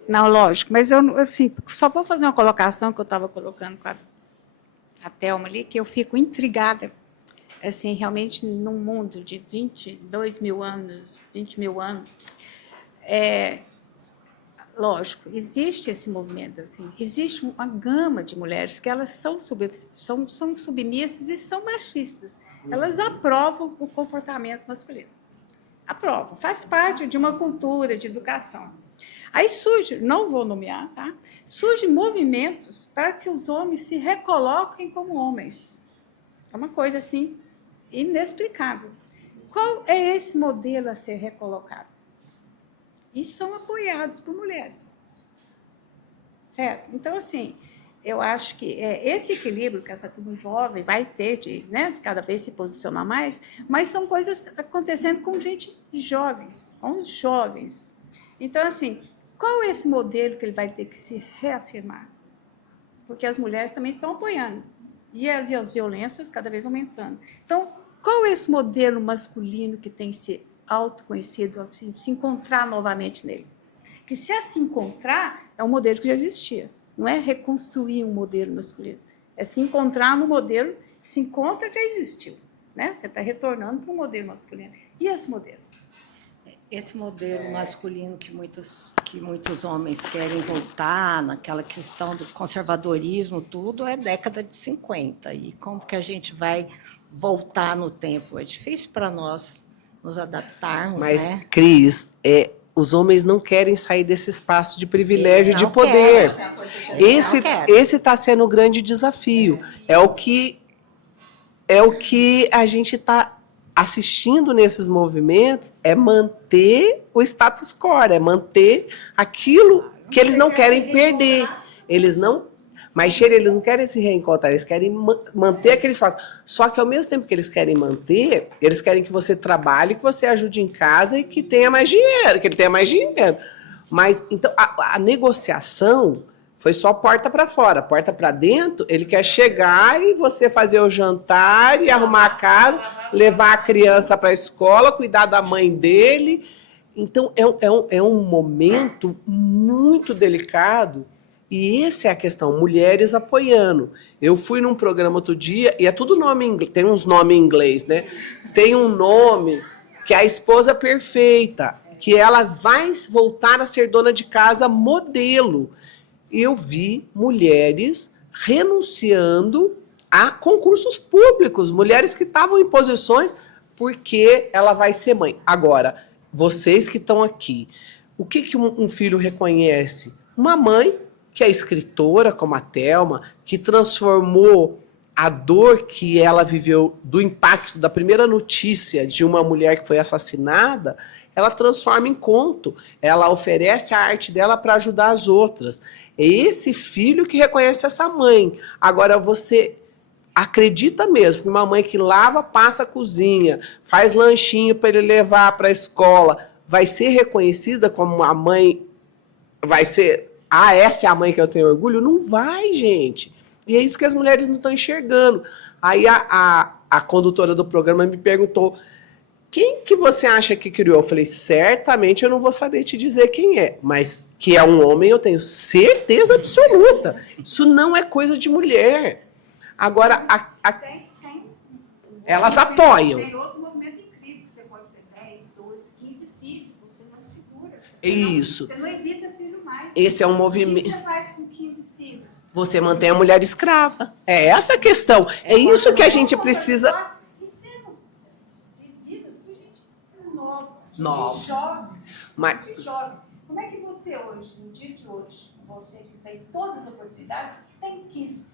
Não, lógico, mas eu, assim, só vou fazer uma colocação que eu estava colocando com a Thelma ali, que eu fico intrigada, assim, realmente num mundo de 22 mil anos, 20 mil anos, lógico, existe esse movimento, assim, existe uma gama de mulheres que elas são submissas e são machistas. Elas aprovam o comportamento masculino. Aprovam, faz parte de uma cultura, de educação. Aí surge, não vou nomear, tá? Surgem movimentos para que os homens se recoloquem como homens. É uma coisa, assim, inexplicável. Qual é esse modelo a ser recolocado? E são apoiados por mulheres. Certo? Então, assim, eu acho que esse equilíbrio que essa turma jovem vai ter de cada vez se posicionar mais, mas são coisas acontecendo com gente jovens, com os jovens. Então, assim, qual é esse modelo que ele vai ter que se reafirmar? porque as mulheres também estão apoiando. E as violências cada vez aumentando. Então, qual é esse modelo masculino que tem que ser autoconhecido, assim, se encontrar novamente nele? Que se é se encontrar, é um modelo que já existia. Não é reconstruir um modelo masculino. É se encontrar no modelo que se encontra que já existiu. Né? Você está retornando para um modelo masculino. E esse modelo? Esse modelo masculino que muitos homens querem voltar, naquela questão do conservadorismo, tudo, é década de 50. E como que a gente vai voltar no tempo? É difícil para nós nos adaptarmos, Mas, né? Cris, os homens não querem sair desse espaço de privilégio, Eles de não poder. querem. Eles não querem. Esse está sendo o grande desafio. É o que a gente está assistindo nesses movimentos, é manter o status quo, é manter aquilo que eles não querem perder. Eles não, mas Sheila, eles não querem se reencontrar, eles querem manter aquele espaço. Só que ao mesmo tempo que eles querem manter, eles querem que você trabalhe, que você ajude em casa e que tenha mais dinheiro, que ele tenha mais dinheiro. Mas então a negociação foi só porta para fora, porta para dentro. Ele quer chegar e você fazer o jantar e arrumar a casa, levar a criança para a escola, cuidar da mãe dele. Então, é um momento muito delicado. E essa é a questão, mulheres apoiando. Eu fui num programa outro dia, e é tudo nome em inglês, tem uns nomes em inglês, né? Tem um nome que é a esposa perfeita, que ela vai voltar a ser dona de casa modelo. Eu vi mulheres renunciando a concursos públicos, mulheres que estavam em posições porque ela vai ser mãe. Agora, vocês que estão aqui, o que um filho reconhece? Uma mãe que é escritora, como a Thelma, que transformou a dor que ela viveu do impacto da primeira notícia de uma mulher que foi assassinada, ela transforma em conto, ela oferece a arte dela para ajudar as outras. É esse filho que reconhece essa mãe. Agora, você acredita mesmo que uma mãe que lava, passa a cozinha, faz lanchinho para ele levar para a escola, vai ser reconhecida como uma mãe, vai ser, essa é a mãe que eu tenho orgulho? Não vai, gente. E é isso que as mulheres não estão enxergando. Aí a condutora do programa me perguntou, quem que você acha que criou? Eu falei, certamente eu não vou saber te dizer quem é, mas que é um homem eu tenho certeza absoluta. Isso não é coisa de mulher. Agora, elas apoiam. Tem outro movimento incrível, você pode ter 10, 12, 15 filhos, você não segura. Isso. Você não evita filho mais. Esse é um O que movimento. você faz com 15 filhos? Você mantém a mulher escrava. É essa a questão. É isso que a gente precisa. E sendo vividas por gente nova. Nova. Gente jovem. Mas- Gente jovem. Como é que você hoje, no dia de hoje, você que tem todas as oportunidades, tem 15 filhos?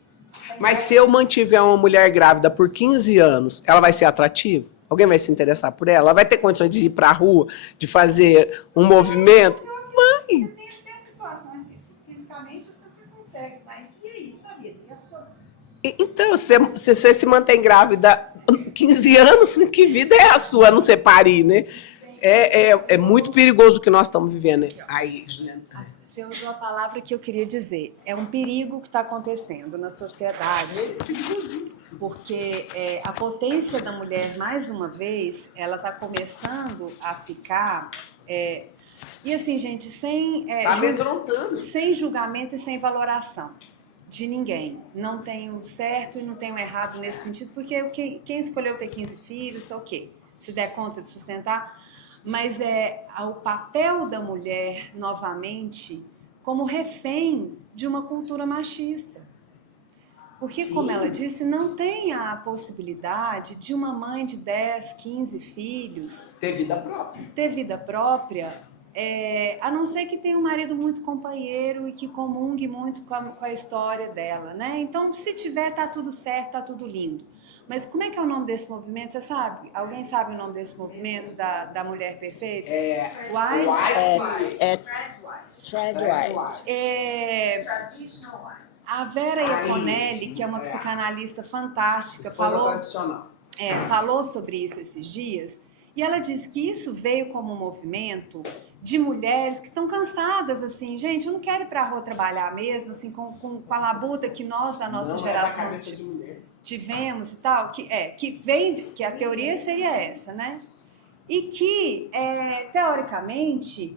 Mas se eu mantiver uma mulher grávida por 15 anos, ela vai ser atrativa? Alguém vai se interessar por ela? Ela vai ter condições de ir para a rua, de fazer um movimento? Vai. Você tem até situações que fisicamente você não consegue, mas e aí, sua vida? E a sua? Então, se você se mantém grávida 15 anos, que vida é a sua, a não ser parir, né? É muito perigoso o que nós estamos vivendo. Né? Aí, Juliana. Você usou a palavra que eu queria dizer. É um perigo que está acontecendo na sociedade, porque a potência da mulher, mais uma vez, ela está começando a ficar... e assim, gente, sem julgamento e sem valoração de ninguém. Não tem o certo e não tem o errado nesse sentido, porque quem escolheu ter 15 filhos, ok, se der conta de sustentar... Mas o papel da mulher, novamente, como refém de uma cultura machista. Porque, sim, como ela disse, não tem a possibilidade de uma mãe de 10, 15 filhos... Ter vida própria. Ter vida própria, a não ser que tenha um marido muito companheiro e que comungue muito com a história dela, né? Então, se tiver, tá tudo certo, tá tudo lindo. Mas como é que é o nome desse movimento? Você sabe? Alguém sabe o nome desse movimento da mulher perfeita? Thread White. A Vera Iaconelli, que é uma psicanalista fantástica, falou sobre isso esses dias, e ela disse que isso veio como um movimento de mulheres que estão cansadas, assim, gente, eu não quero ir para a rua trabalhar mesmo, assim, com a labuta que nós, da nossa geração, tivemos e tal, que a teoria seria essa, né? E que, teoricamente,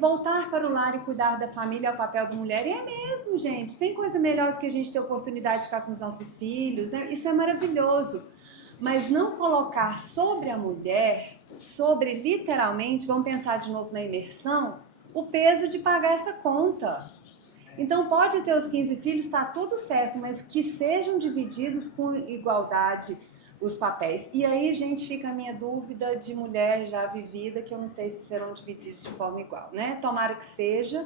voltar para o lar e cuidar da família é o papel da mulher. E é mesmo, gente. Tem coisa melhor do que a gente ter oportunidade de ficar com os nossos filhos, né? Isso é maravilhoso. Mas não colocar sobre a mulher, literalmente, vamos pensar de novo na imersão, o peso de pagar essa conta. Então, pode ter os 15 filhos, está tudo certo, mas que sejam divididos com igualdade os papéis. E aí, gente, fica a minha dúvida de mulher já vivida, que eu não sei se serão divididos de forma igual, né? Tomara que seja,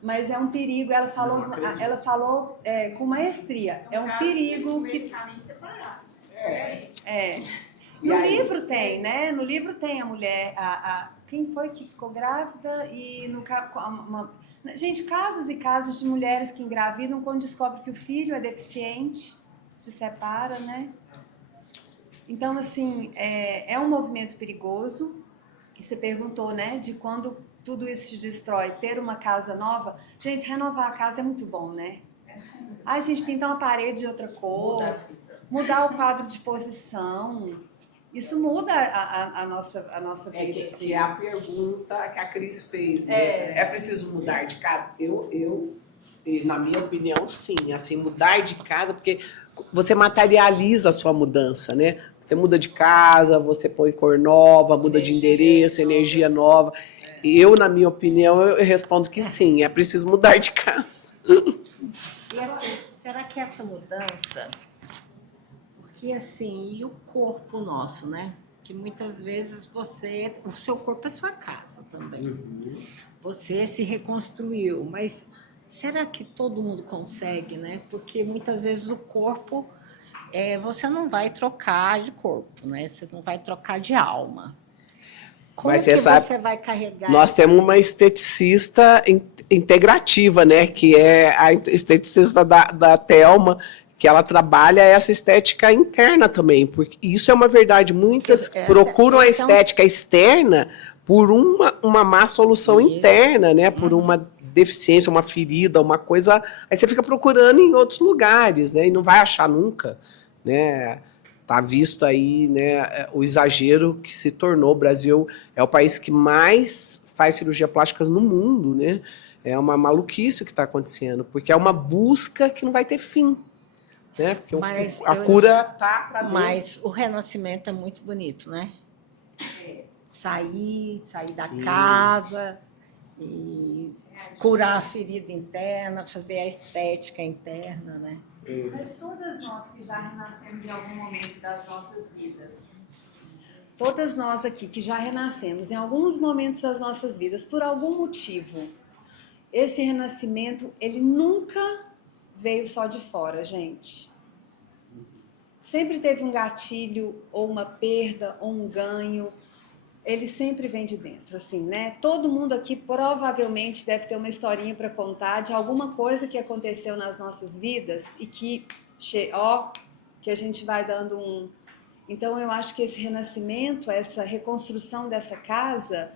mas é um perigo. Ela falou com maestria. É um perigo que... No livro tem, né? No livro tem a mulher, quem foi que ficou grávida e gente, casos e casos de mulheres que engravidam quando descobrem que o filho é deficiente, se separa, né? Então, assim, é um movimento perigoso. E você perguntou, né, de quando tudo isso se destrói, ter uma casa nova. Gente, renovar a casa é muito bom, né? Ai, gente, pintar uma parede de outra cor, mudar o quadro de posição. Isso muda a nossa vida. Que é a pergunta que a Cris fez, né? É preciso mudar de casa? Eu, na minha opinião, sim. Assim, mudar de casa, porque você materializa a sua mudança, né? Você muda de casa, você põe cor nova, muda de endereço, energia nova. Eu, na minha opinião, eu respondo que sim, é preciso mudar de casa. E assim, será que essa mudança... Porque assim, e o corpo nosso, né? Que muitas vezes o seu corpo é sua casa também. Uhum. Você se reconstruiu, mas será que todo mundo consegue, né? Porque muitas vezes o corpo, você não vai trocar de corpo, né? Você não vai trocar de alma. Como mas que você vai carregar? Nós temos uma esteticista integrativa, né? Que é a esteticista da Thelma, que ela trabalha essa estética interna também, porque isso é uma verdade. Muitas procuram a estética externa por uma má solução interna, né? Por uma deficiência, uma ferida, uma coisa... Aí você fica procurando em outros lugares, né? E não vai achar nunca, né? Tá visto aí, né, o exagero que se tornou. O Brasil é o país que mais faz cirurgia plástica no mundo, né? É uma maluquice o que está acontecendo, porque é uma busca que não vai ter fim. Né? Porque a cura tá para dentro. Mas o renascimento é muito bonito, né? Sair da casa e curar a ferida interna, fazer a estética interna, né? Mas todas nós que já renascemos em algum momento das nossas vidas, todas nós aqui que já renascemos em alguns momentos das nossas vidas, por algum motivo, esse renascimento, ele nunca veio só de fora, gente. Sempre teve um gatilho, ou uma perda, ou um ganho. Ele sempre vem de dentro, assim, né? Todo mundo aqui provavelmente deve ter uma historinha para contar de alguma coisa que aconteceu nas nossas vidas e que a gente vai dando um... Então, eu acho que esse renascimento, essa reconstrução dessa casa,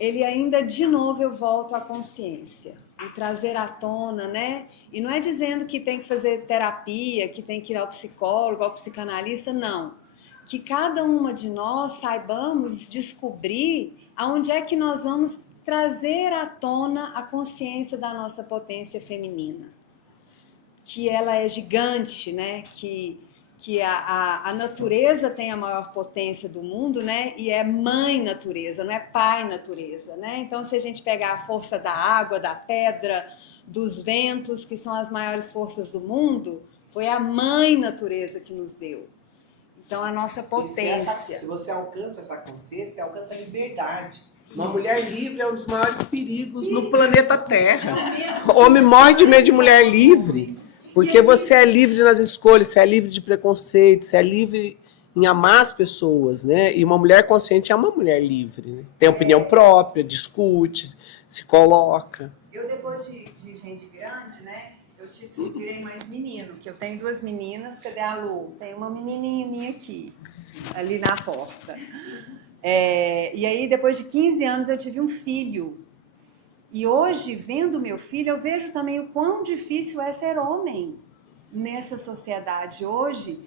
ele ainda, de novo, eu volto à consciência. O trazer à tona, né? E não é dizendo que tem que fazer terapia, que tem que ir ao psicólogo, ao psicanalista, não. Que cada uma de nós saibamos descobrir aonde é que nós vamos trazer à tona a consciência da nossa potência feminina. Que ela é gigante, né? Que a natureza tem a maior potência do mundo, né? E é mãe natureza, não é pai natureza, né? Então, se a gente pegar a força da água, da pedra, dos ventos, que são as maiores forças do mundo, foi a mãe natureza que nos deu. Então, a nossa potência. Se você alcança essa consciência, você alcança a liberdade. Uma mulher livre é um dos maiores perigos no planeta Terra. O homem morre de medo de mulher livre. Porque você é livre nas escolhas, você é livre de preconceito, você é livre em amar as pessoas, né? E uma mulher consciente é uma mulher livre, né? Tem opinião própria, discute, se coloca. Eu, depois de gente grande, né? Eu virei mãe de menino, que eu tenho 2 meninas. Cadê a Lu? Tem uma menininha minha aqui, ali na porta. E aí, depois de 15 anos, eu tive um filho. E hoje, vendo meu filho, eu vejo também o quão difícil é ser homem nessa sociedade hoje.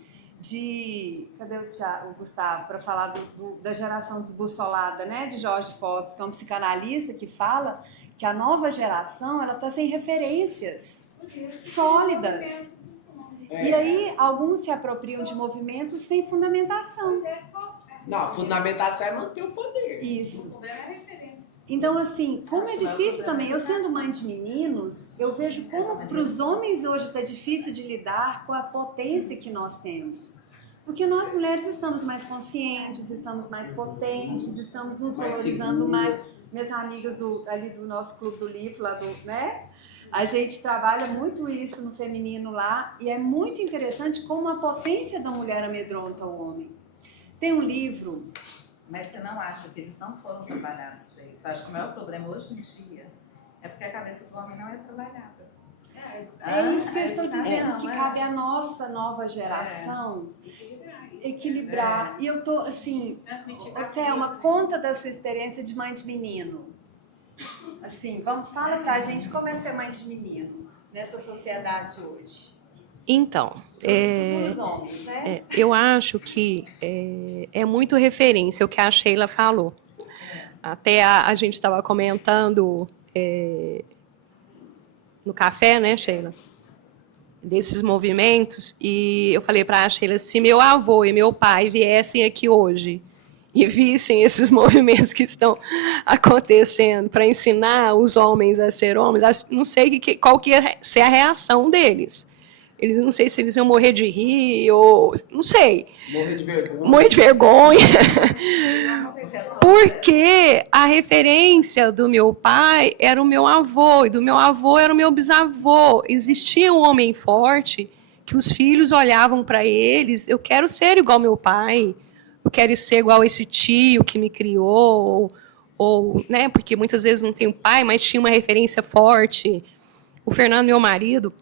Cadê o Gustavo para falar da geração desbussolada, né? De Jorge Forbes, que é um psicanalista que fala que a nova geração ela está sem referências sólidas. E aí, alguns se apropriam de movimentos sem fundamentação. Não, a fundamentação é manter o poder. Isso. Então, assim, como é difícil também, eu sendo mãe de meninos, eu vejo como para os homens hoje está difícil de lidar com a potência que nós temos. Porque nós mulheres estamos mais conscientes, estamos mais potentes, estamos nos valorizando mais. Minhas amigas ali do nosso clube do livro, lá né? A gente trabalha muito isso no feminino lá, e é muito interessante como a potência da mulher amedronta o homem. Tem um livro... Mas você não acha que eles não foram trabalhados para isso? Eu acho que o maior problema hoje em dia é porque a cabeça do homem não é trabalhada. É isso que eu estou dizendo, que cabe à nossa nova geração equilibrar. E eu tô assim, Thelma, conta da sua experiência de mãe de menino. Assim, fala pra gente como é ser mãe de menino nessa sociedade hoje. Então, Futuros homens, né? eu acho que é muito referência o que a Sheila falou. Até a gente estava comentando no café, né, Sheila? Desses movimentos, e eu falei para a Sheila, se meu avô e meu pai viessem aqui hoje e vissem esses movimentos que estão acontecendo para ensinar os homens a ser homens, não sei qual que ia ser a reação deles. Eles não sei se eles iam morrer de rir ou não sei. Morrer de vergonha. Morrer de vergonha. Porque a referência do meu pai era o meu avô, e do meu avô era o meu bisavô. Existia um homem forte que os filhos olhavam para eles, eu quero ser igual ao meu pai, eu quero ser igual a esse tio que me criou, ou, né, porque muitas vezes não tem um pai, mas tinha uma referência forte. O Fernando, meu marido,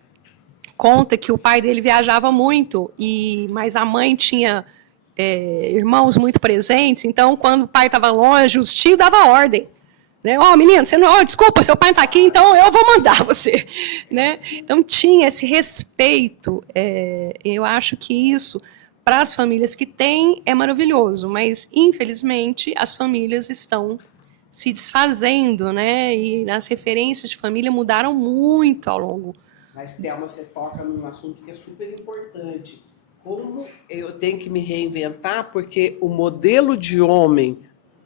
conta que o pai dele viajava muito, mas a mãe tinha irmãos muito presentes, então quando o pai estava longe, os tios davam ordem. Né? Menino, você não, desculpa, seu pai está aqui, então eu vou mandar você. Né? Então tinha esse respeito. Eu acho que isso, para as famílias que têm, é maravilhoso, mas infelizmente as famílias estão se desfazendo, né? E as referências de família mudaram muito ao longo. Mas, Thelma, você toca num assunto que é super importante. Como eu tenho que me reinventar, porque o modelo de homem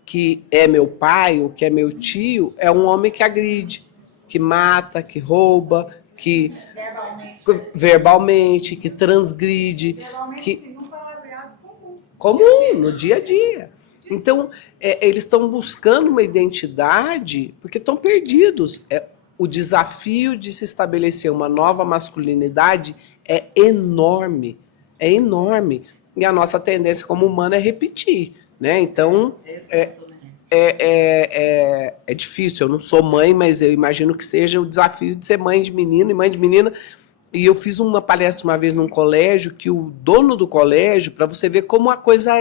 que é meu pai ou que é meu tio é um homem que agride, que mata, que rouba, que verbalmente que transgride. Que comum, no dia a dia. Então, eles estão buscando uma identidade porque estão perdidos. O desafio de se estabelecer uma nova masculinidade é enorme. É enorme. E a nossa tendência como humana é repetir. Né? Então, é difícil. Eu não sou mãe, mas eu imagino que seja o desafio de ser mãe de menino e mãe de menina. E eu fiz uma palestra uma vez num colégio que o dono do colégio, para você ver como a coisa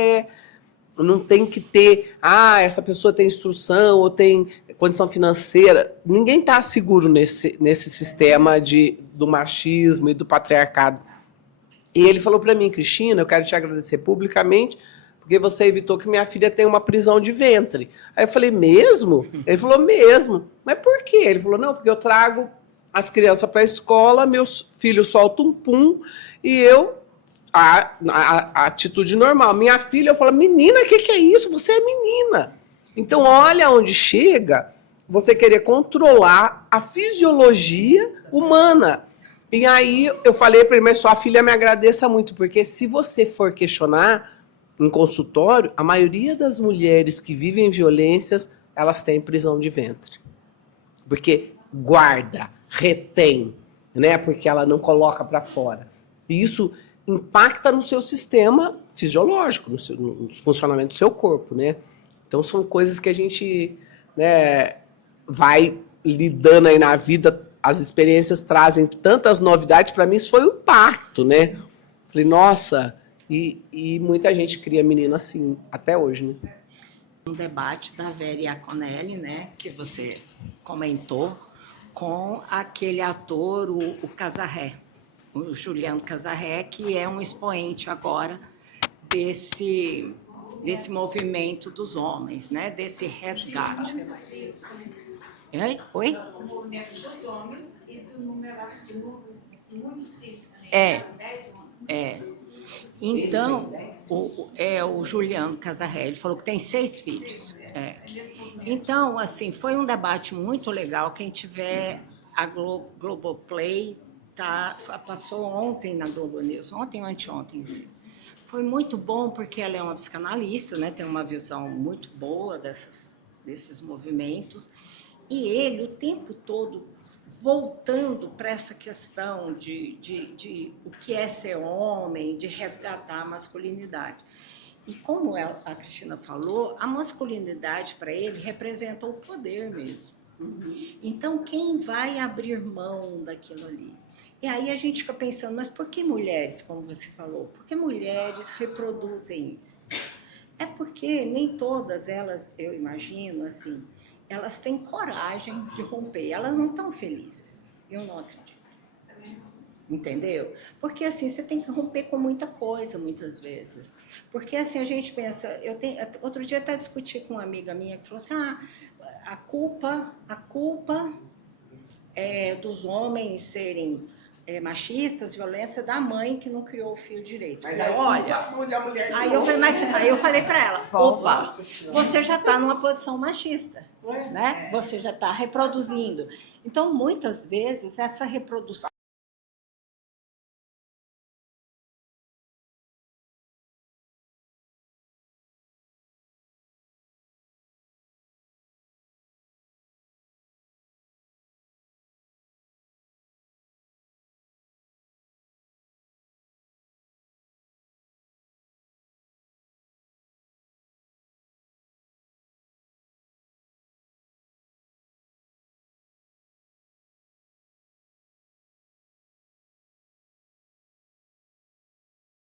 não tem que ter, essa pessoa tem instrução ou tem condição financeira. Ninguém está seguro nesse sistema do machismo e do patriarcado. E ele falou para mim, Cristina, eu quero te agradecer publicamente, porque você evitou que minha filha tenha uma prisão de ventre. Aí eu falei, mesmo? Ele falou, mesmo. Mas por quê? Ele falou, não, porque eu trago as crianças para a escola, meus filhos soltam um pum, e eu... A atitude normal. Minha filha, eu falo, menina, o que é isso? Você é menina. Então, olha onde chega você querer controlar a fisiologia humana. E aí, eu falei para ele, mas sua filha me agradeça muito, porque se você for questionar em consultório, a maioria das mulheres que vivem violências, elas têm prisão de ventre. Porque guarda, retém, né? Porque ela não coloca para fora. E isso impacta no seu sistema fisiológico, no funcionamento do seu corpo, né? Então, são coisas que a gente, né, vai lidando aí na vida. As experiências trazem tantas novidades. Para mim, isso foi um impacto, né? Falei, nossa, e muita gente cria menina assim, até hoje, né? um debate da Vera Iaconelli, né, que você comentou, com aquele ator, o Casarré, o Juliano Casarré, que é um expoente agora desse movimento dos homens, né, desse resgate. Oi? O movimento dos homens e do número de muitos filhos também. É. Então, o Juliano Casarré, ele falou que tem 6 filhos. Então, assim, foi um debate muito legal. Quem tiver a Globoplay, passou ontem na Globo News, ontem ou anteontem, assim. Foi muito bom porque ela é uma psicanalista, né? Tem uma visão muito boa desses movimentos. E ele, o tempo todo, voltando para essa questão de o que é ser homem, de resgatar a masculinidade. E como a Cristina falou, a masculinidade para ele representa o poder mesmo. Então, quem vai abrir mão daquilo ali? E aí a gente fica pensando, mas por que mulheres, como você falou? Por que mulheres reproduzem isso? É porque nem todas elas, eu imagino, assim, elas têm coragem de romper, elas não estão felizes. Eu não acredito. Entendeu? Porque assim, você tem que romper com muita coisa, muitas vezes. Porque assim, a gente pensa, outro dia até discuti com uma amiga minha que falou assim, a culpa dos homens serem machistas, violentos, é da mãe que não criou o filho direito. Mas aí, olha, aí eu falei para ela, opa, você já está numa posição machista, né? Você já está reproduzindo. Então, muitas vezes, essa reprodução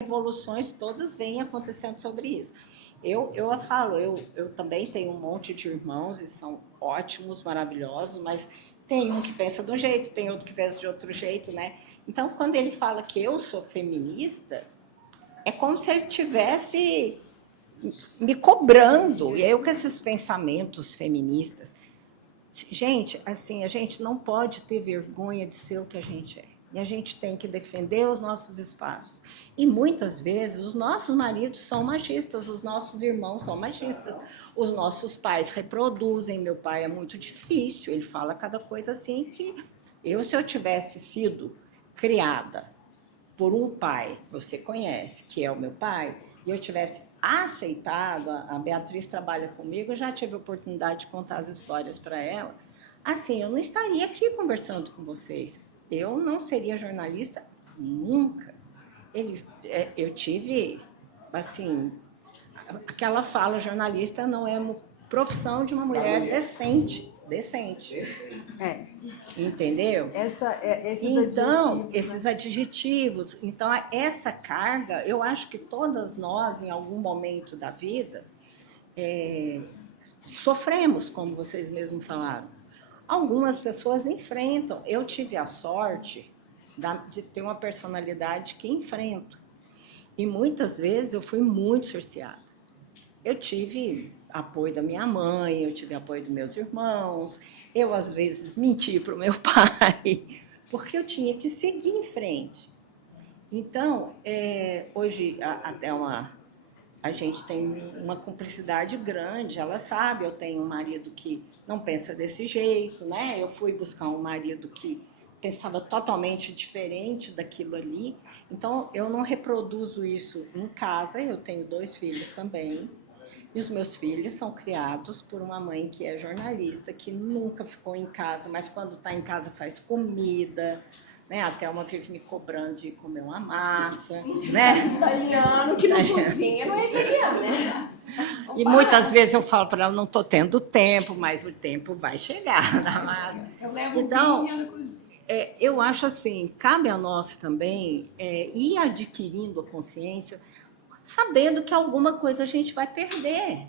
revoluções todas vêm acontecendo sobre isso. Eu falo, eu também tenho um monte de irmãos e são ótimos, maravilhosos, mas tem um que pensa de um jeito, tem outro que pensa de outro jeito, né? Então, quando ele fala que eu sou feminista, é como se ele tivesse me cobrando. E eu com esses pensamentos feministas. Gente, assim, a gente não pode ter vergonha de ser o que a gente é. E a gente tem que defender os nossos espaços. E muitas vezes os nossos maridos são machistas, os nossos irmãos são machistas, os nossos pais reproduzem. Meu pai é muito difícil, ele fala cada coisa assim que se eu tivesse sido criada por um pai, você conhece, que é o meu pai, e eu tivesse aceitado, a Beatriz trabalha comigo, eu já tive a oportunidade de contar as histórias para ela, assim, eu não estaria aqui conversando com vocês. Eu não seria jornalista nunca. Eu tive, assim, aquela fala, jornalista não é uma profissão de uma mulher decente. Entendeu? Esses adjetivos. Então, essa carga, eu acho que todas nós, em algum momento da vida, sofremos, como vocês mesmos falaram. Algumas pessoas enfrentam. Eu tive a sorte de ter uma personalidade que enfrento. E muitas vezes eu fui muito cerceada. Eu tive apoio da minha mãe, eu tive apoio dos meus irmãos, eu às vezes menti para o meu pai, porque eu tinha que seguir em frente. Então, hoje até a gente tem uma cumplicidade grande, ela sabe, eu tenho um marido que não pensa desse jeito, né? Eu fui buscar um marido que pensava totalmente diferente daquilo ali, então eu não reproduzo isso em casa, eu tenho 2 filhos também, e os meus filhos são criados por uma mãe que é jornalista, que nunca ficou em casa, mas quando está em casa faz comida, né? A Thelma vive me cobrando de comer uma massa, né? Italiano que não cozinha não é italiano, né? E muitas vezes eu falo para ela, não estou tendo tempo, mas o tempo vai chegar da massa. Eu levo Então, vinho, ela cozinha. Eu acho assim, cabe a nós também ir adquirindo a consciência, sabendo que alguma coisa a gente vai perder.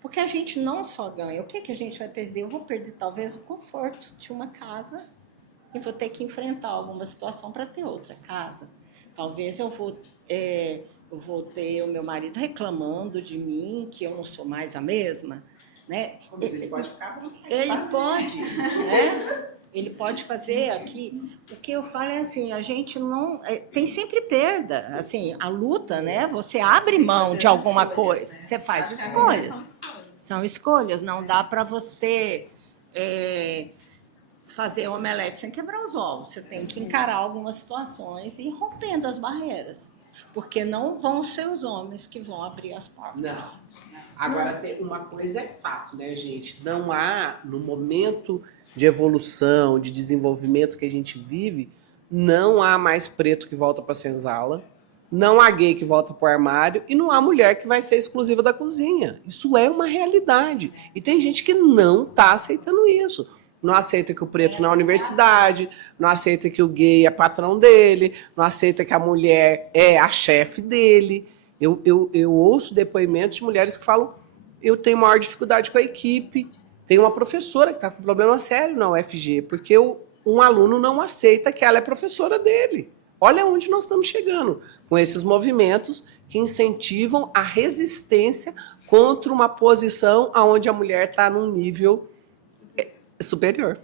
Porque a gente não só ganha. O que, que a gente vai perder? Eu vou perder talvez o conforto de uma casa e vou ter que enfrentar alguma situação para ter outra casa. Talvez eu vou ter o meu marido reclamando de mim, que eu não sou mais a mesma, né? Mas ele pode ficar... Ele pode, né? Ele pode fazer aqui, porque eu falo assim, a gente não... tem sempre perda, assim, a luta, né? Você abre mão de alguma coisa, você faz escolhas. São escolhas, não dá para você fazer omelete sem quebrar os ovos. Você tem que encarar algumas situações e ir rompendo as barreiras, porque não vão ser os homens que vão abrir as portas. Não. Agora, tem uma coisa é fato, né, gente? Não há, no momento de evolução, de desenvolvimento que a gente vive, não há mais preto que volta para a senzala, não há gay que volta para o armário e não há mulher que vai ser exclusiva da cozinha. Isso é uma realidade. E tem gente que não está aceitando isso. Não aceita que o preto na universidade, não aceita que o gay é patrão dele, não aceita que a mulher é a chefe dele. Eu ouço depoimentos de mulheres que falam: eu tenho maior dificuldade com a equipe. Tem uma professora que está com problema sério na UFG, porque um aluno não aceita que ela é professora dele. Olha onde nós estamos chegando, com esses movimentos que incentivam a resistência contra uma posição onde a mulher está num nível superior.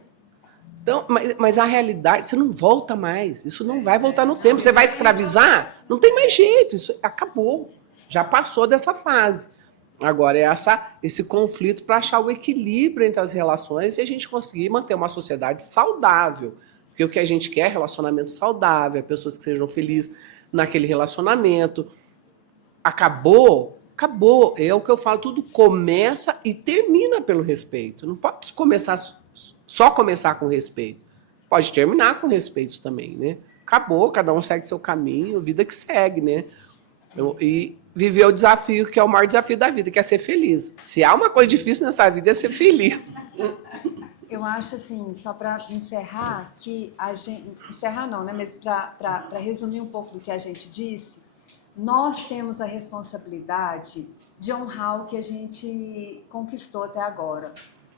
Então, mas a realidade, você não volta mais, isso não vai voltar no tempo. Você vai escravizar? Não tem mais jeito, isso acabou, já passou dessa fase. Agora é esse conflito para achar o equilíbrio entre as relações e a gente conseguir manter uma sociedade saudável. Porque o que a gente quer é relacionamento saudável, pessoas que sejam felizes naquele relacionamento. Acabou. É o que eu falo, tudo começa e termina pelo respeito. Não pode só começar com respeito. Pode terminar com respeito também, né? Acabou, cada um segue seu caminho, vida que segue, né? E viver o desafio, que é o maior desafio da vida, que é ser feliz. Se há uma coisa difícil nessa vida, é ser feliz. Eu acho assim, só para encerrar, que a gente... Encerrar não, né? Mas para resumir um pouco do que a gente disse, nós temos a responsabilidade de honrar o que a gente conquistou até agora,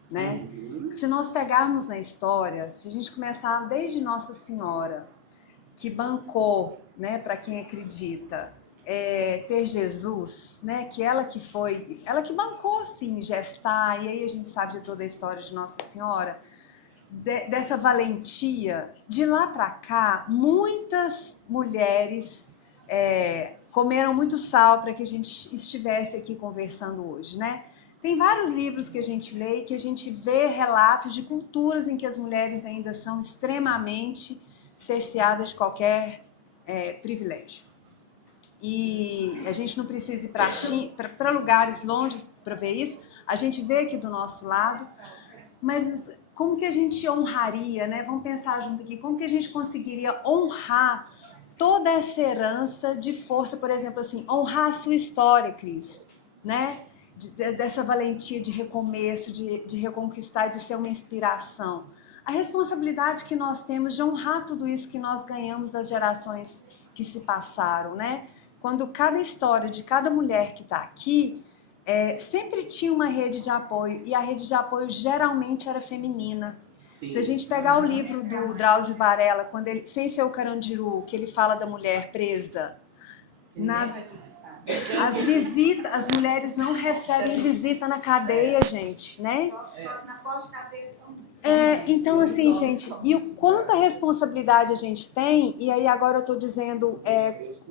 né? Se nós pegarmos na história, se a gente começar desde Nossa Senhora, que bancou, né, para quem acredita, ter Jesus, né, que ela que bancou, sim, gestar, e aí a gente sabe de toda a história de Nossa Senhora, dessa valentia, de lá para cá, muitas mulheres comeram muito sal para que a gente estivesse aqui conversando hoje, né? Tem vários livros que a gente lê e que a gente vê relatos de culturas em que as mulheres ainda são extremamente cerceadas de qualquer privilégio. E a gente não precisa ir para lugares longe para ver isso, a gente vê aqui do nosso lado, mas como que a gente honraria, né? Vamos pensar junto aqui, como que a gente conseguiria honrar toda essa herança de força, por exemplo, assim, honrar a sua história, Cris, né? Dessa valentia de recomeço, de reconquistar, de ser uma inspiração. A responsabilidade que nós temos de honrar tudo isso que nós ganhamos das gerações que se passaram, né? Quando cada história de cada mulher que está aqui sempre tinha uma rede de apoio, e a rede de apoio geralmente era feminina. Sim. Se a gente pegar o livro do Drauzio Varela, quando ele, Sem Ser o Carandiru, que ele fala da mulher presa, as mulheres não recebem visita na cadeia, gente, né? Então, assim, gente, e o quanta responsabilidade a gente tem, e aí agora eu estou dizendo,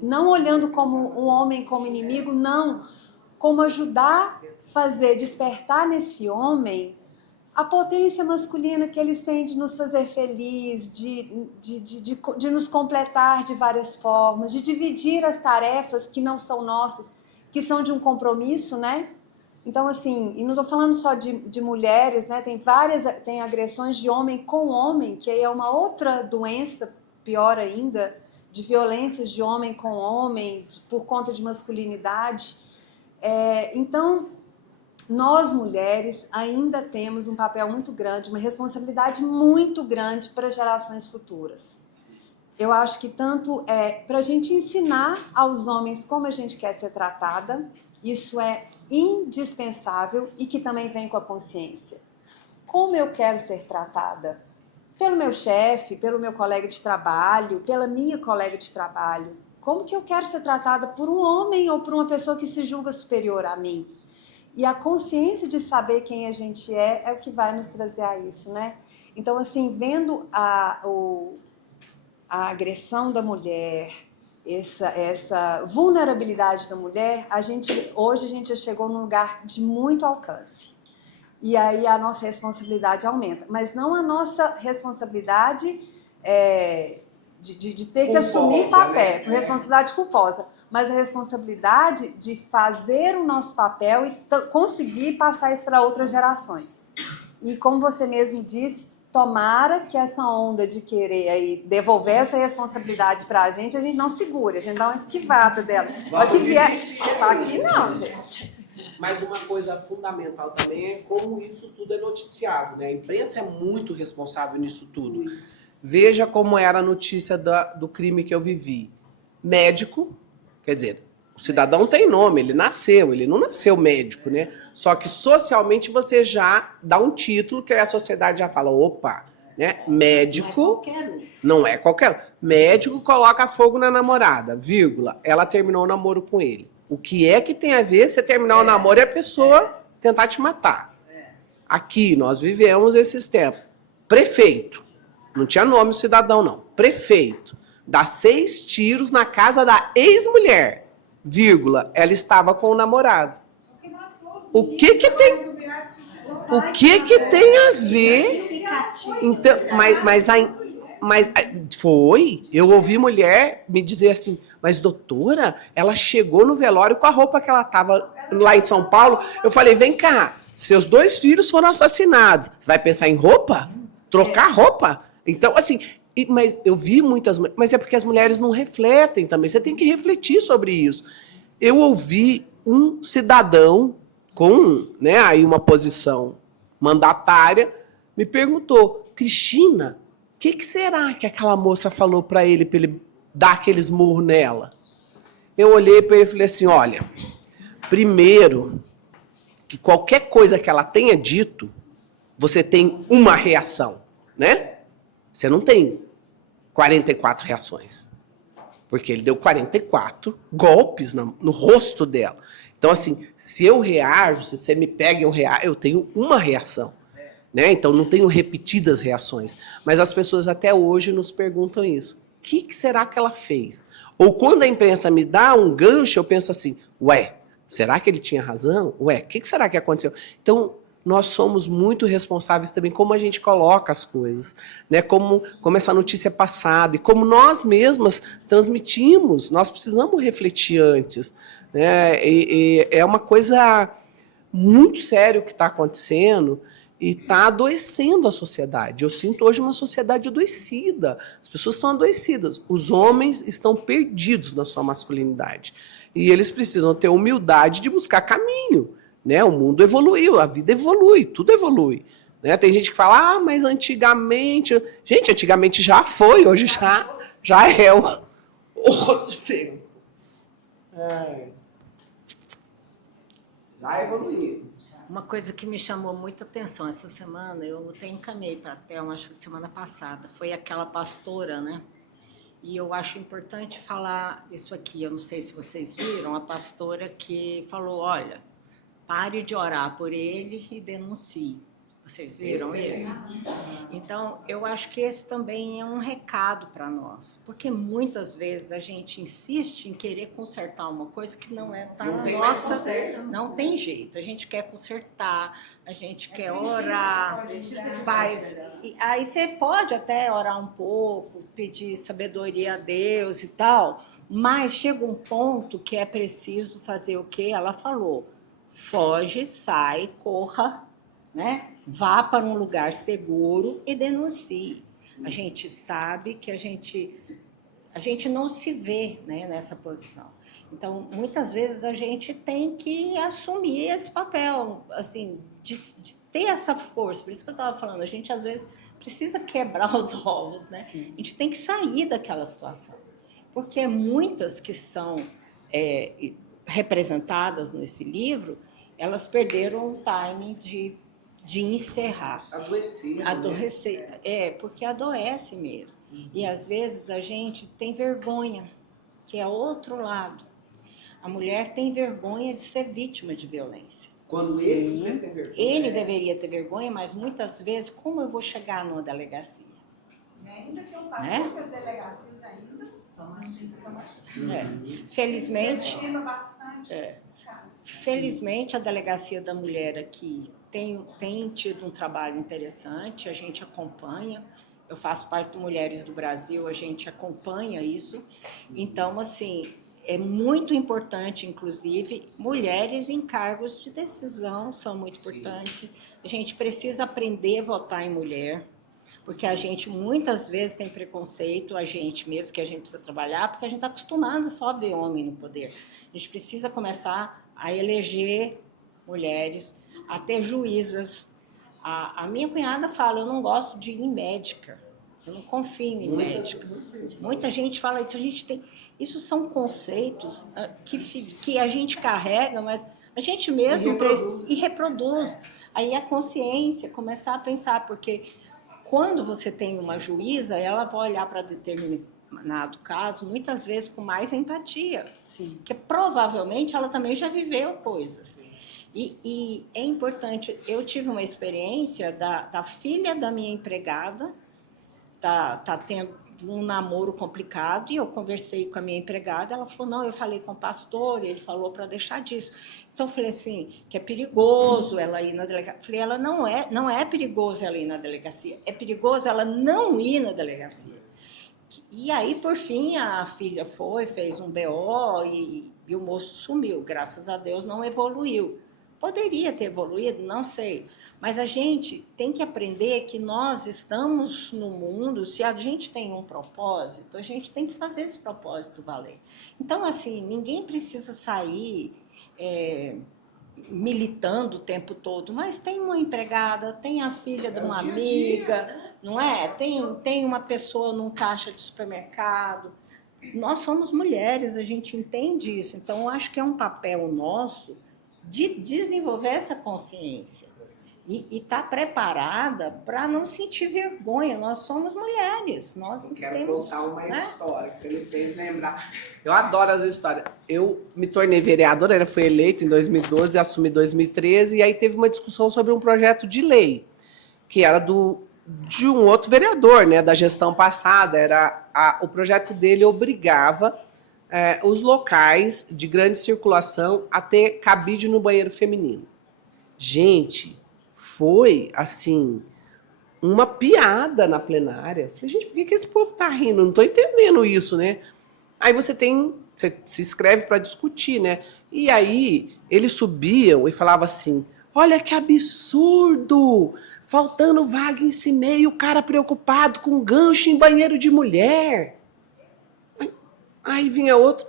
não olhando como um homem como inimigo, não, como ajudar despertar nesse homem a potência masculina que eles têm de nos fazer feliz, de nos completar de várias formas, de dividir as tarefas que não são nossas, que são de um compromisso, né? Então, assim, e não estou falando só de mulheres, né? Tem agressões de homem com homem, que aí é uma outra doença, pior ainda, de violências de homem com homem, por conta de masculinidade. Então, nós mulheres ainda temos um papel muito grande, uma responsabilidade muito grande para gerações futuras. Eu acho que tanto para a gente ensinar aos homens como a gente quer ser tratada, isso é indispensável e que também vem com a consciência. Como eu quero ser tratada? Pelo meu chefe, pelo meu colega de trabalho, pela minha colega de trabalho. Como que eu quero ser tratada por um homem ou por uma pessoa que se julga superior a mim? E a consciência de saber quem a gente é o que vai nos trazer a isso, né? Então, assim, vendo a agressão da mulher, essa vulnerabilidade da mulher, hoje a gente já chegou num lugar de muito alcance. E aí a nossa responsabilidade aumenta. Mas não a nossa responsabilidade de ter que assumir papel, responsabilidade culposa, mas a responsabilidade de fazer o nosso papel e conseguir passar isso para outras gerações. E como você mesmo disse, tomara que essa onda de querer aí devolver essa responsabilidade para a gente não segure, a gente dá uma esquivada dela. Aqui vier, aqui não, gente. Mas uma coisa fundamental também é como isso tudo é noticiado, né? A imprensa é muito responsável nisso tudo. Veja como era a notícia do crime que eu vivi. Médico, quer dizer, o cidadão tem nome, ele não nasceu médico, né? Só que socialmente você já dá um título que a sociedade já fala, opa, né? Médico não é qualquer um. Médico coloca fogo na namorada, vírgula, ela terminou o namoro com ele. O que é que tem a ver você terminar o namoro e a pessoa tentar te matar? Aqui nós vivemos esses tempos. Prefeito, não tinha nome o cidadão não, prefeito, dá 6 tiros na casa da ex-mulher, vírgula, ela estava com o namorado. O que que tem a ver? Então, mas foi, eu ouvi mulher me dizer assim, mas doutora, ela chegou no velório com a roupa que ela estava lá em São Paulo. Eu falei, vem cá, seus 2 filhos foram assassinados. Você vai pensar em roupa? Trocar roupa? Então, assim, mas eu vi muitas... Mas é porque as mulheres não refletem também. Você tem que refletir sobre isso. Eu ouvi um cidadão com, né, aí uma posição mandatária, me perguntou, Cristina, o que será que aquela moça falou para ele dar aqueles murros nela? Eu olhei para ele e falei assim, olha, primeiro, que qualquer coisa que ela tenha dito, você tem uma reação, né? Você não tem 44 reações. Porque ele deu 44 golpes no rosto dela. Então, assim, se eu reajo, se você me pega e eu tenho uma reação. Né? Então, não tenho repetidas reações. Mas as pessoas até hoje nos perguntam isso. O que será que ela fez? Ou quando a imprensa me dá um gancho, eu penso assim, ué, será que ele tinha razão? Ué, o que será que aconteceu? Então, nós somos muito responsáveis também como a gente coloca as coisas, né? Como essa notícia é passada e como nós mesmas transmitimos, nós precisamos refletir antes. Né? E é uma coisa muito séria o que está acontecendo e está adoecendo a sociedade. Eu sinto hoje uma sociedade adoecida. As pessoas estão adoecidas. Os homens estão perdidos na sua masculinidade. E eles precisam ter humildade de buscar caminho. Né? O mundo evoluiu, a vida evolui, tudo evolui. Né? Tem gente que fala, mas antigamente... Gente, antigamente já foi, hoje já é o outro tempo. Já evoluiu. Uma coisa que me chamou muita atenção essa semana, eu até encaminhei para a Thelma, acho que semana passada, foi aquela pastora, né? E eu acho importante falar isso aqui, eu não sei se vocês viram, a pastora que falou, olha, pare de orar por ele e denuncie. Vocês viram isso? Então, eu acho que esse também é um recado para nós, porque muitas vezes a gente insiste em querer consertar uma coisa que não é tá na nossa, não tem jeito. A gente quer consertar, a gente quer orar, faz. Aí você pode até orar um pouco, pedir sabedoria a Deus e tal, mas chega um ponto que é preciso fazer o quê? Ela falou: foge, sai, corra, né? Vá para um lugar seguro e denuncie. A gente sabe que a gente não se vê, né, nessa posição. Então, muitas vezes a gente tem que assumir esse papel, assim, de ter essa força. Por isso que eu estava falando, a gente às vezes precisa quebrar os ovos, né? Sim. A gente tem que sair daquela situação. Porque muitas que são representadas nesse livro, elas perderam o timing de encerrar. Adoecer. Porque adoece mesmo. E às vezes a gente tem vergonha, que é outro lado. A mulher tem vergonha de ser vítima de violência. Quando ele quiser ter vergonha. Ele deveria ter vergonha, mas muitas vezes, como eu vou chegar numa delegacia? E ainda que eu faço Né? muitas delegacias ainda, Felizmente, estima bastante. felizmente, a Delegacia da Mulher aqui tem tido um trabalho interessante, a gente acompanha. Eu faço parte do Mulheres do Brasil, a gente acompanha isso. Então, assim, é muito importante, inclusive, mulheres em cargos de decisão são muito importantes. A gente precisa aprender a votar em mulher, porque a gente muitas vezes tem preconceito, a gente mesmo, que a gente precisa trabalhar, porque a gente está acostumado só a ver homem no poder. A gente precisa começar a eleger mulheres, a ter juízas. A minha cunhada fala, eu não gosto de ir em médica, eu não confio em médica. Muita gente fala isso, a gente tem... Isso são conceitos que a gente carrega, mas a gente mesmo e reproduz. Aí a consciência começar a pensar, porque quando você tem uma juíza, ela vai olhar para determinado caso, muitas vezes com mais empatia. Sim. Porque provavelmente ela também já viveu coisas. E é importante, eu tive uma experiência da filha da minha empregada, tá tendo um namoro complicado, e eu conversei com a minha empregada, ela falou, não, eu falei com o pastor, ele falou para deixar disso. Então, eu falei assim, que é perigoso ela ir na delegacia. Falei, ela não é perigoso ela ir na delegacia, é perigoso ela não ir na delegacia. E aí, por fim, a filha fez um BO e o moço sumiu, graças a Deus não evoluiu. Poderia ter evoluído, não sei. Mas a gente tem que aprender que nós estamos no mundo, se a gente tem um propósito, a gente tem que fazer esse propósito valer. Então, assim, ninguém precisa sair militando o tempo todo, mas tem uma empregada, tem a filha de uma amiga, não é? Tem uma pessoa num caixa de supermercado. Nós somos mulheres, a gente entende isso. Então, eu acho que é um papel nosso de desenvolver essa consciência e estar preparada para não sentir vergonha. Nós somos mulheres. Nós Quero temos, contar uma né? história que você me fez lembrar. Eu adoro as histórias. Eu me tornei vereadora, fui eleita em 2012, assumi em 2013, e aí teve uma discussão sobre um projeto de lei, que era de um outro vereador, né, da gestão passada. O projeto dele obrigava os locais de grande circulação a ter cabide no banheiro feminino. Gente, foi, assim, uma piada na plenária. Eu falei, gente, por que esse povo tá rindo? Não estou entendendo isso, né? Aí você se inscreve para discutir, né? E aí eles subiam e falavam assim, olha que absurdo! Faltando vaga em CIMEI, o cara preocupado com gancho em banheiro de mulher. Aí vinha outro,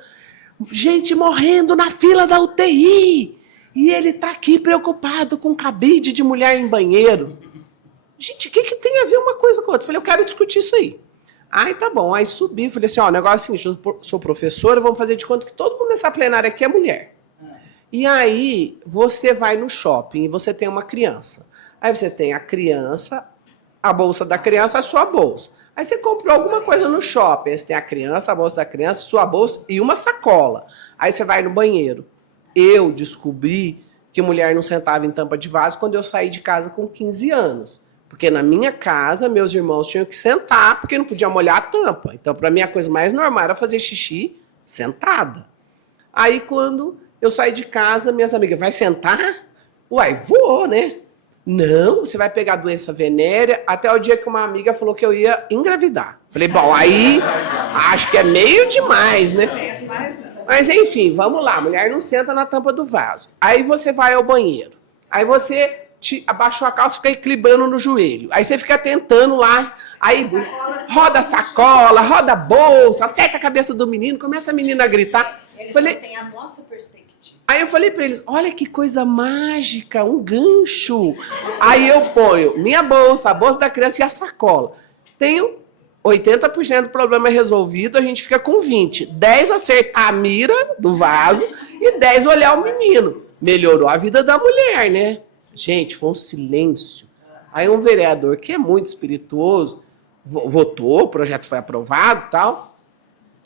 gente morrendo na fila da UTI, e ele está aqui preocupado com cabide de mulher em banheiro. Gente, o que tem a ver uma coisa com a outra? Falei, eu quero discutir isso aí. Aí tá bom, aí subi, falei assim, ó, o negócio é o seguinte, eu sou professora, vamos fazer de conta que todo mundo nessa plenária aqui é mulher. E aí você vai no shopping e você tem uma criança. Aí você tem a criança, a bolsa da criança, a sua bolsa. Aí você comprou alguma coisa no shopping, aí você tem a criança, a bolsa da criança, sua bolsa e uma sacola. Aí você vai no banheiro. Eu descobri que mulher não sentava em tampa de vaso quando eu saí de casa com 15 anos. Porque na minha casa, meus irmãos tinham que sentar, porque não podia molhar a tampa. Então, para mim, a coisa mais normal era fazer xixi sentada. Aí, quando eu saí de casa, minhas amigas, vai sentar? Uai, vou, né? Não, você vai pegar doença venérea, até o dia que uma amiga falou que eu ia engravidar. Falei, bom, aí acho que é meio demais, né? Mas enfim, vamos lá, mulher não senta na tampa do vaso. Aí você vai ao banheiro, aí você abaixou a calça e fica equilibrando no joelho. Aí você fica tentando lá, aí roda a sacola, roda a bolsa, acerta a cabeça do menino, começa a menina a gritar. Eles Falei, não têm a nossa perspectiva. Aí eu falei pra eles, olha que coisa mágica, um gancho. Aí eu ponho minha bolsa, a bolsa da criança e a sacola. Tenho 80% do problema resolvido, a gente fica com 20%. 10% acertar a mira do vaso e 10% olhar o menino. melhorou a vida da mulher, né? Gente, foi um silêncio. Aí um vereador que é muito espirituoso votou, o projeto foi aprovado e tal.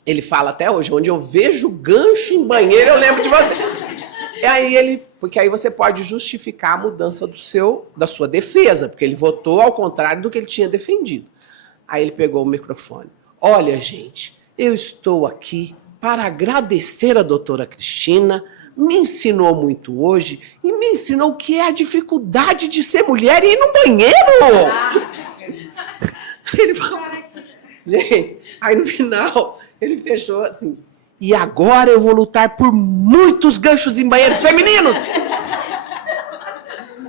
Ele fala até hoje, onde eu vejo gancho em banheiro, eu lembro de você. E aí porque aí você pode justificar a mudança da sua defesa, porque ele votou ao contrário do que ele tinha defendido. Aí ele pegou o microfone. Olha, gente, eu estou aqui para agradecer a doutora Cristina, me ensinou muito hoje e me ensinou o que é a dificuldade de ser mulher e ir no banheiro. Ele falou, gente, aí no final ele fechou assim, e agora eu vou lutar por muitos ganchos em banheiros femininos.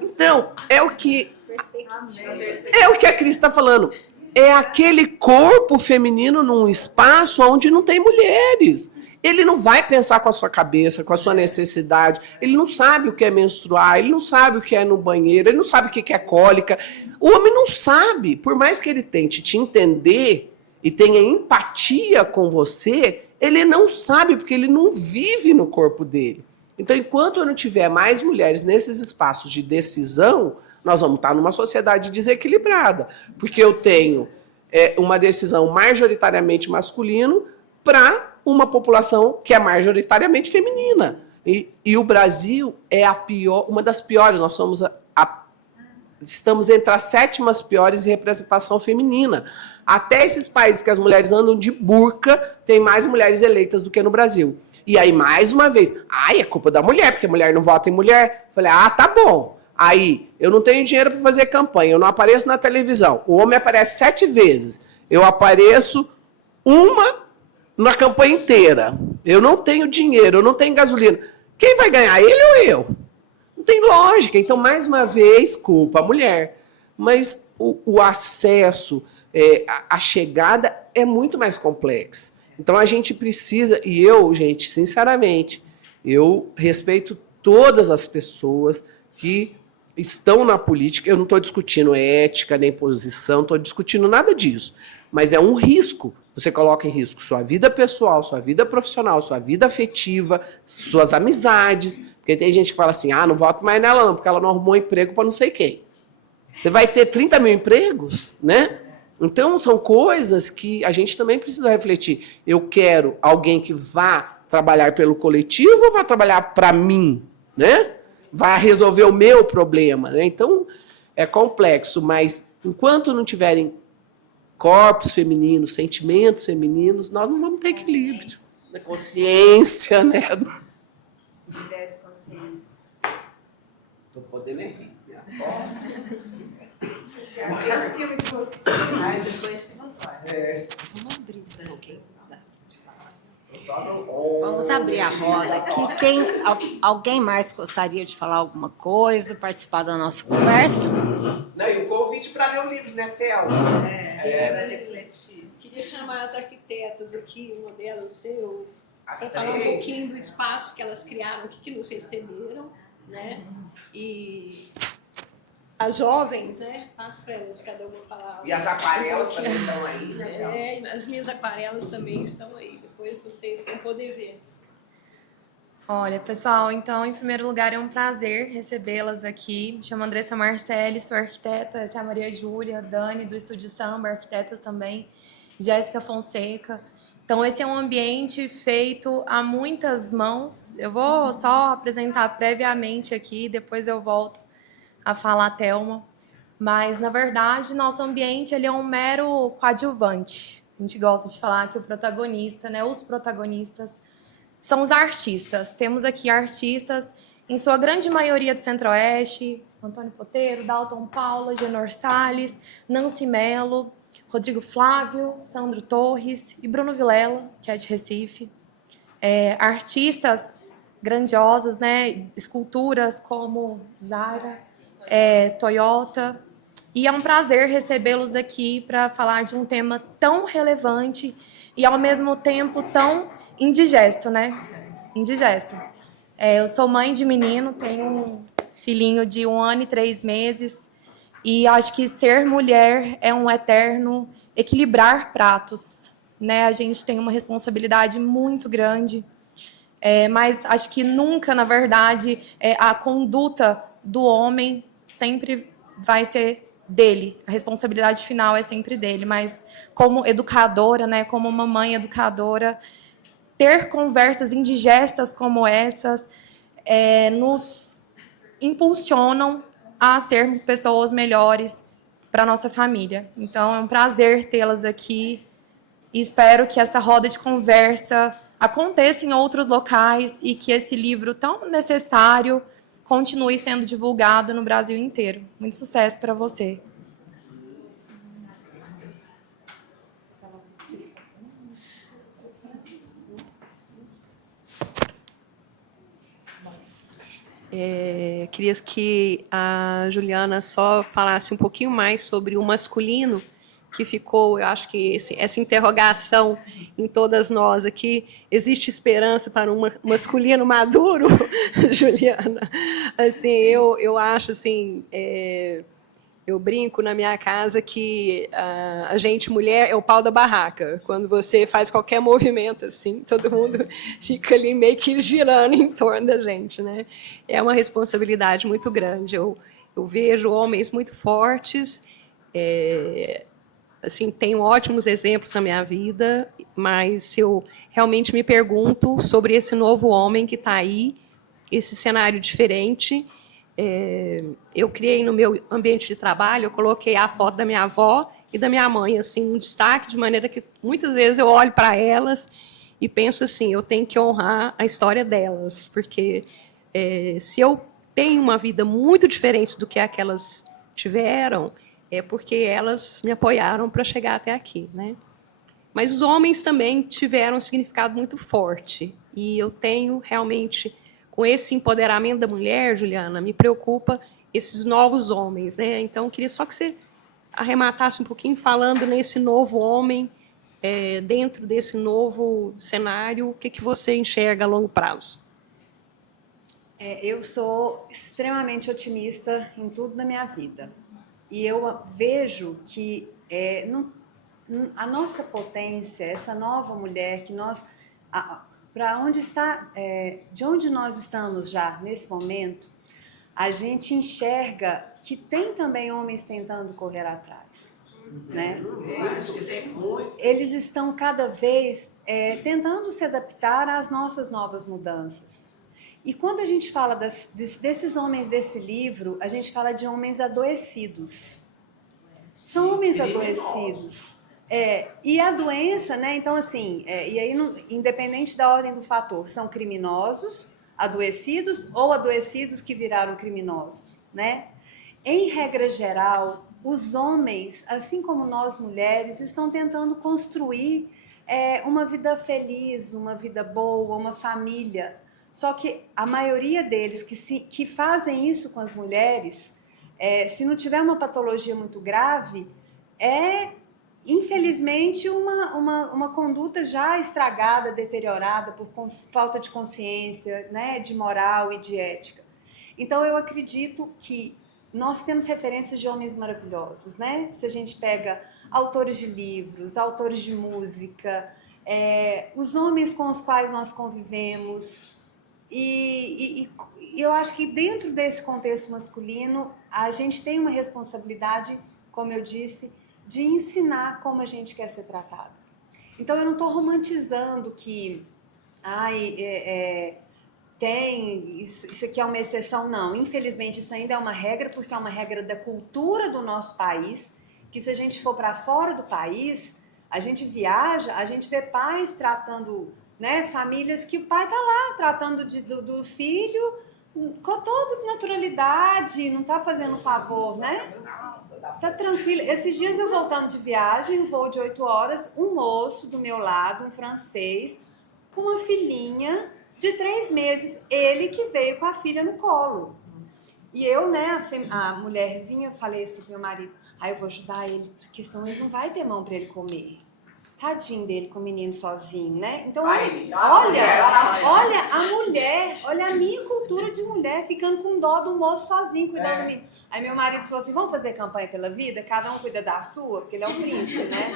Então, é o que a Cris está falando. É aquele corpo feminino num espaço onde não tem mulheres. Ele não vai pensar com a sua cabeça, com a sua necessidade. Ele não sabe o que é menstruar, ele não sabe o que é ir no banheiro, ele não sabe o que é cólica. O homem não sabe. Por mais que ele tente te entender e tenha empatia com você, ele não sabe, porque ele não vive no corpo dele. Então, enquanto eu não tiver mais mulheres nesses espaços de decisão, nós vamos estar numa sociedade desequilibrada. Porque eu tenho uma decisão majoritariamente masculino para uma população que é majoritariamente feminina. E o Brasil é uma das piores. Nós somos estamos entre as 7ª piores em representação feminina. Até esses países que as mulheres andam de burca, tem mais mulheres eleitas do que no Brasil. E aí, mais uma vez, é culpa da mulher, porque a mulher não vota em mulher. Falei, tá bom. Aí, eu não tenho dinheiro para fazer campanha, eu não apareço na televisão. O homem aparece 7 vezes. Eu apareço uma na campanha inteira. Eu não tenho dinheiro, eu não tenho gasolina. Quem vai ganhar, ele ou eu? Não tem lógica. Então, mais uma vez, culpa a mulher. Mas o acesso, a chegada é muito mais complexa. Então, a gente precisa, e eu, gente, sinceramente, eu respeito todas as pessoas que estão na política. Eu não estou discutindo ética nem posição, não estou discutindo nada disso. Mas é um risco. Você coloca em risco sua vida pessoal, sua vida profissional, sua vida afetiva, suas amizades. Porque tem gente que fala assim, não voto mais nela não, porque ela não arrumou emprego para não sei quem. Você vai ter 30 mil empregos, né? Então, são coisas que a gente também precisa refletir. Eu quero alguém que vá trabalhar pelo coletivo ou vá trabalhar para mim, né? Vai resolver o meu problema, né? Então, é complexo, mas enquanto não tiverem corpos femininos, sentimentos femininos, nós não vamos ter equilíbrio. Consciência, né? Mulheres conscientes. Tô podendo rir. Mas depois não vai. Vamos abrir um pouquinho. Vamos abrir a roda aqui. Alguém mais gostaria de falar alguma coisa, participar da nossa conversa? Não, e o convite para ler o livro, né, Théo? Para refletir. Queria chamar as arquitetas aqui, uma delas, o seu, As para falar um três. pouquinho do espaço que elas criaram, o que nos receberam, né? E as jovens, né? Passa para elas, cada uma falar. E as aquarelas também estão aí, né? As minhas aquarelas também estão aí, depois vocês vão poder ver. Olha, pessoal, então, em primeiro lugar, é um prazer recebê-las aqui. Me chamo Andressa Marcelli, sou arquiteta. Essa é a Maria Júlia, Dani, do Estúdio Samba, arquitetas também, Jéssica Fonseca. Então, esse é um ambiente feito a muitas mãos. Eu vou só apresentar previamente aqui, depois eu volto a falar a Thelma. Mas, na verdade, nosso ambiente ele é um mero coadjuvante. A gente gosta de falar que o protagonista, né, os protagonistas, são os artistas. Temos aqui artistas, em sua grande maioria do Centro-Oeste, Antônio Poteiro, Dalton Paula, Genor Salles, Nancy Melo, Rodrigo Flávio, Sandro Torres e Bruno Vilela, que é de Recife. Artistas grandiosos, né? Esculturas como Zara, Toyota. E é um prazer recebê-los aqui para falar de um tema tão relevante e, ao mesmo tempo, tão indigesto, né? Indigesto. Eu sou mãe de menino, tenho um filhinho de 1 ano e 3 meses e acho que ser mulher é um eterno equilibrar pratos, né? A gente tem uma responsabilidade muito grande Mas acho que nunca, na verdade, a conduta do homem sempre vai ser dele. A responsabilidade final é sempre dele. Mas como educadora, né, como uma mãe educadora, ter conversas indigestas como essas nos impulsionam a sermos pessoas melhores para a nossa família. Então, é um prazer tê-las aqui e espero que essa roda de conversa aconteça em outros locais e que esse livro tão necessário continue sendo divulgado no Brasil inteiro. Muito sucesso para você. Queria que a Juliana só falasse um pouquinho mais sobre o masculino, que ficou, eu acho que essa interrogação em todas nós aqui. Existe esperança para um masculino maduro, Juliana? Assim, eu acho assim, eu brinco na minha casa que a gente, mulher, é o pau da barraca. Quando você faz qualquer movimento assim, todo mundo fica ali meio que girando em torno da gente, né? É uma responsabilidade muito grande. Eu vejo homens muito fortes, assim, tenho ótimos exemplos na minha vida, mas eu realmente me pergunto sobre esse novo homem que está aí, esse cenário diferente. Eu criei no meu ambiente de trabalho, eu coloquei a foto da minha avó e da minha mãe, assim, um destaque, de maneira que muitas vezes eu olho para elas e penso assim, eu tenho que honrar a história delas, porque se eu tenho uma vida muito diferente do que aquelas tiveram, é porque elas me apoiaram para chegar até aqui, né? Mas os homens também tiveram um significado muito forte, e eu tenho realmente, com esse empoderamento da mulher, Juliana, me preocupa esses novos homens, né? Então, eu queria só que você arrematasse um pouquinho falando nesse novo homem, dentro desse novo cenário, o que você enxerga a longo prazo? Eu sou extremamente otimista em tudo na minha vida. E eu vejo que a nossa potência, essa nova mulher que nós... Para onde está, de onde nós estamos já nesse momento, a gente enxerga que tem também homens tentando correr atrás, né? Eles estão cada vez tentando se adaptar às nossas novas mudanças. E quando a gente fala desses homens desse livro, a gente fala de homens adoecidos. São homens adoecidos. E a doença, né? Então, assim, e aí, independente da ordem do fator, são criminosos, adoecidos ou adoecidos que viraram criminosos, né? Em regra geral, os homens, assim como nós mulheres, estão tentando construir uma vida feliz, uma vida boa, uma família. Só que a maioria deles que fazem isso com as mulheres, se não tiver uma patologia muito grave, infelizmente, uma conduta já estragada, deteriorada por falta de consciência, né, de moral e de ética. Então, eu acredito que nós temos referências de homens maravilhosos, né? Se a gente pega autores de livros, autores de música, os homens com os quais nós convivemos. E eu acho que dentro desse contexto masculino, a gente tem uma responsabilidade, como eu disse, de ensinar como a gente quer ser tratado. Então, eu não estou romantizando que isso aqui é uma exceção, não. Infelizmente, isso ainda é uma regra, porque é uma regra da cultura do nosso país, que se a gente for para fora do país, a gente viaja, a gente vê pais tratando, né, famílias que o pai está lá tratando do filho com toda naturalidade, não está fazendo um favor, né? Tá tranquilo. Esses dias eu voltando de viagem, um voo de 8 horas, um moço do meu lado, um francês, com uma filhinha de 3 meses, ele que veio com a filha no colo. E eu, né, a mulherzinha, falei assim pro meu marido, eu vou ajudar ele, porque senão ele não vai ter mão para ele comer. Tadinho dele com o menino sozinho, né? Então, olha a mulher, olha a minha cultura de mulher ficando com dó do moço sozinho, cuidando do menino. Aí meu marido falou assim, vamos fazer campanha pela vida? Cada um cuida da sua, porque ele é um príncipe, né?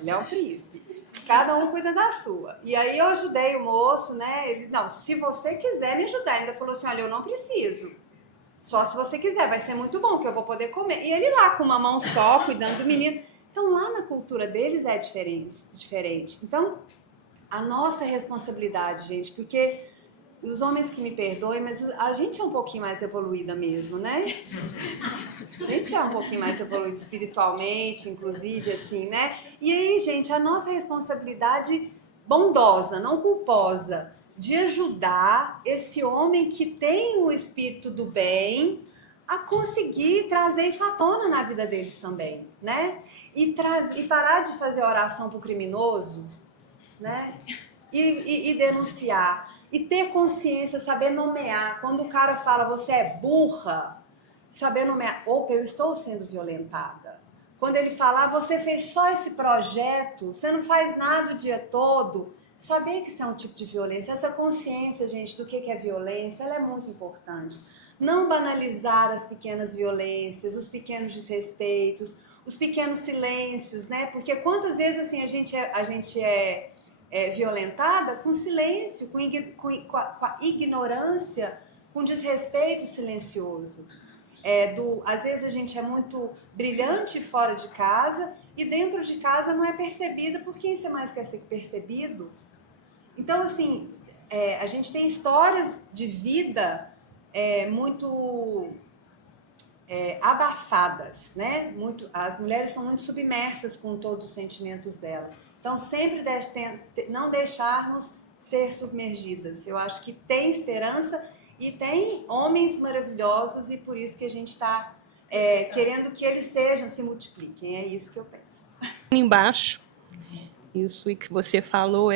Ele é um príncipe. Cada um cuida da sua. E aí eu ajudei o moço, né? Eles, não, se você quiser me ajudar. Ainda falou assim, olha, eu não preciso. Só se você quiser, vai ser muito bom, que eu vou poder comer. E ele lá, com uma mão só, cuidando do menino. Então, lá na cultura deles é diferente. Então, a nossa responsabilidade, gente, porque os homens que me perdoem, mas a gente é um pouquinho mais evoluída mesmo, né? A gente é um pouquinho mais evoluída espiritualmente, inclusive, assim, né? E aí, gente, a nossa responsabilidade bondosa, não culposa, de ajudar esse homem que tem o espírito do bem a conseguir trazer isso à tona na vida deles também, né? E parar de fazer oração pro criminoso, né? E denunciar. E ter consciência, saber nomear. Quando o cara fala, você é burra, saber nomear. Opa, eu estou sendo violentada. Quando ele fala, você fez só esse projeto, você não faz nada o dia todo. Saber que isso é um tipo de violência. Essa consciência, gente, do que é violência, ela é muito importante. Não banalizar as pequenas violências, os pequenos desrespeitos, os pequenos silêncios, né? Porque quantas vezes assim a gente é violentada com silêncio, com a ignorância, com desrespeito silencioso. Às vezes a gente é muito brilhante fora de casa e dentro de casa não é percebida por quem você mais quer ser percebido. Então, assim, a gente tem histórias de vida muito abafadas, né? As mulheres são muito submersas com todos os sentimentos dela. Então, sempre não deixarmos ser submergidas. Eu acho que tem esperança e tem homens maravilhosos e por isso que a gente está querendo que eles se multipliquem. É isso que eu penso. Embaixo, isso que você falou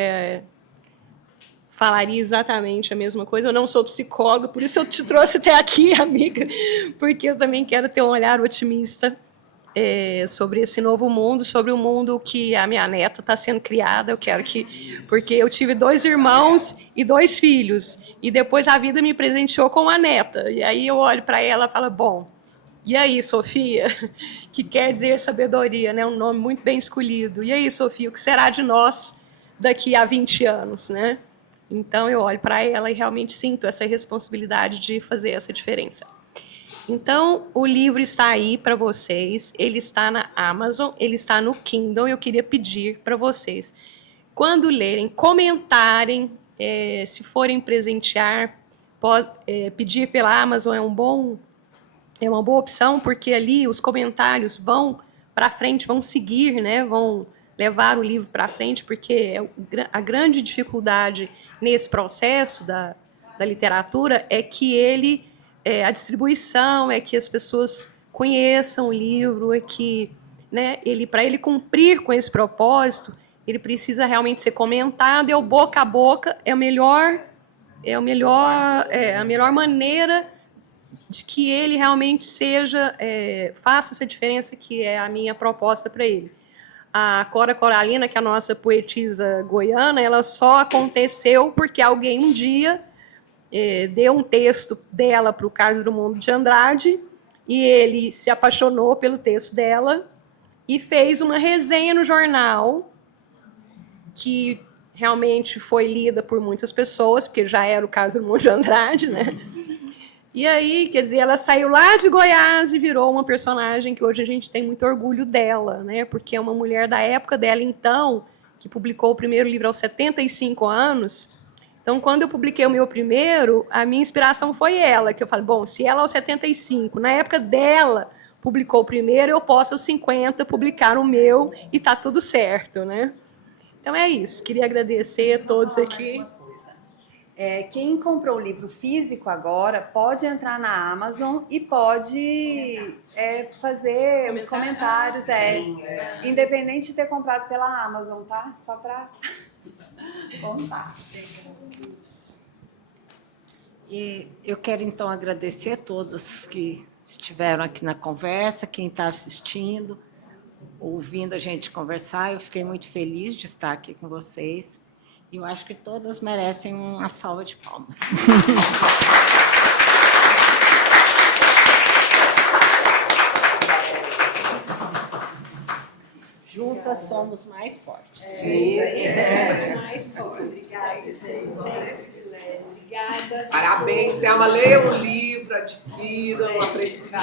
falaria exatamente a mesma coisa. Eu não sou psicóloga, por isso eu te trouxe até aqui, amiga, porque eu também quero ter um olhar otimista sobre esse novo mundo, sobre o mundo que a minha neta está sendo criada. Eu quero porque eu tive 2 irmãos e 2 filhos, e depois a vida me presenteou com uma neta, e aí eu olho para ela e falo, bom, e aí, Sofia, que quer dizer sabedoria, né? Um nome muito bem escolhido. E aí, Sofia, o que será de nós daqui a 20 anos, né? Então, eu olho para ela e realmente sinto essa responsabilidade de fazer essa diferença. Então, o livro está aí para vocês, ele está na Amazon, ele está no Kindle, e eu queria pedir para vocês, quando lerem, comentarem, se forem presentear, pedir pela Amazon é uma boa opção, porque ali os comentários vão para frente, vão seguir, né? Vão levar o livro para frente, porque a grande dificuldade nesse processo da literatura é que a distribuição, é que as pessoas conheçam o livro, é que, né, para ele cumprir com esse propósito, ele precisa realmente ser comentado, e o boca a boca é a melhor maneira de que ele realmente faça essa diferença, que é a minha proposta para ele. A Cora Coralina, que é a nossa poetisa goiana, ela só aconteceu porque alguém um dia deu um texto dela para o Carlos Drummond de Andrade, e ele se apaixonou pelo texto dela e fez uma resenha no jornal, que realmente foi lida por muitas pessoas, porque já era o Carlos Drummond de Andrade, né? E aí, quer dizer, ela saiu lá de Goiás e virou uma personagem que hoje a gente tem muito orgulho dela, né? Porque é uma mulher da época dela, então, que publicou o primeiro livro aos 75 anos. Então, quando eu publiquei o meu primeiro, a minha inspiração foi ela, que eu falei, bom, se ela aos 75, na época dela, publicou o primeiro, eu posso aos 50 publicar o meu e tá tudo certo, né? Então é isso, queria agradecer a todos aqui. Quem comprou o livro físico agora pode entrar na Amazon e pode fazer os comentários, independente de ter comprado pela Amazon, tá? Só para contar. E eu quero, então, agradecer a todos que estiveram aqui na conversa, quem está assistindo, ouvindo a gente conversar. Eu fiquei muito feliz de estar aqui com vocês. E eu acho que todas merecem uma salva de palmas. Juntas somos somos mais fortes. Sim. Somos mais fortes. Obrigada. Parabéns, Thelma. Leia o livro, adquira, apreciem.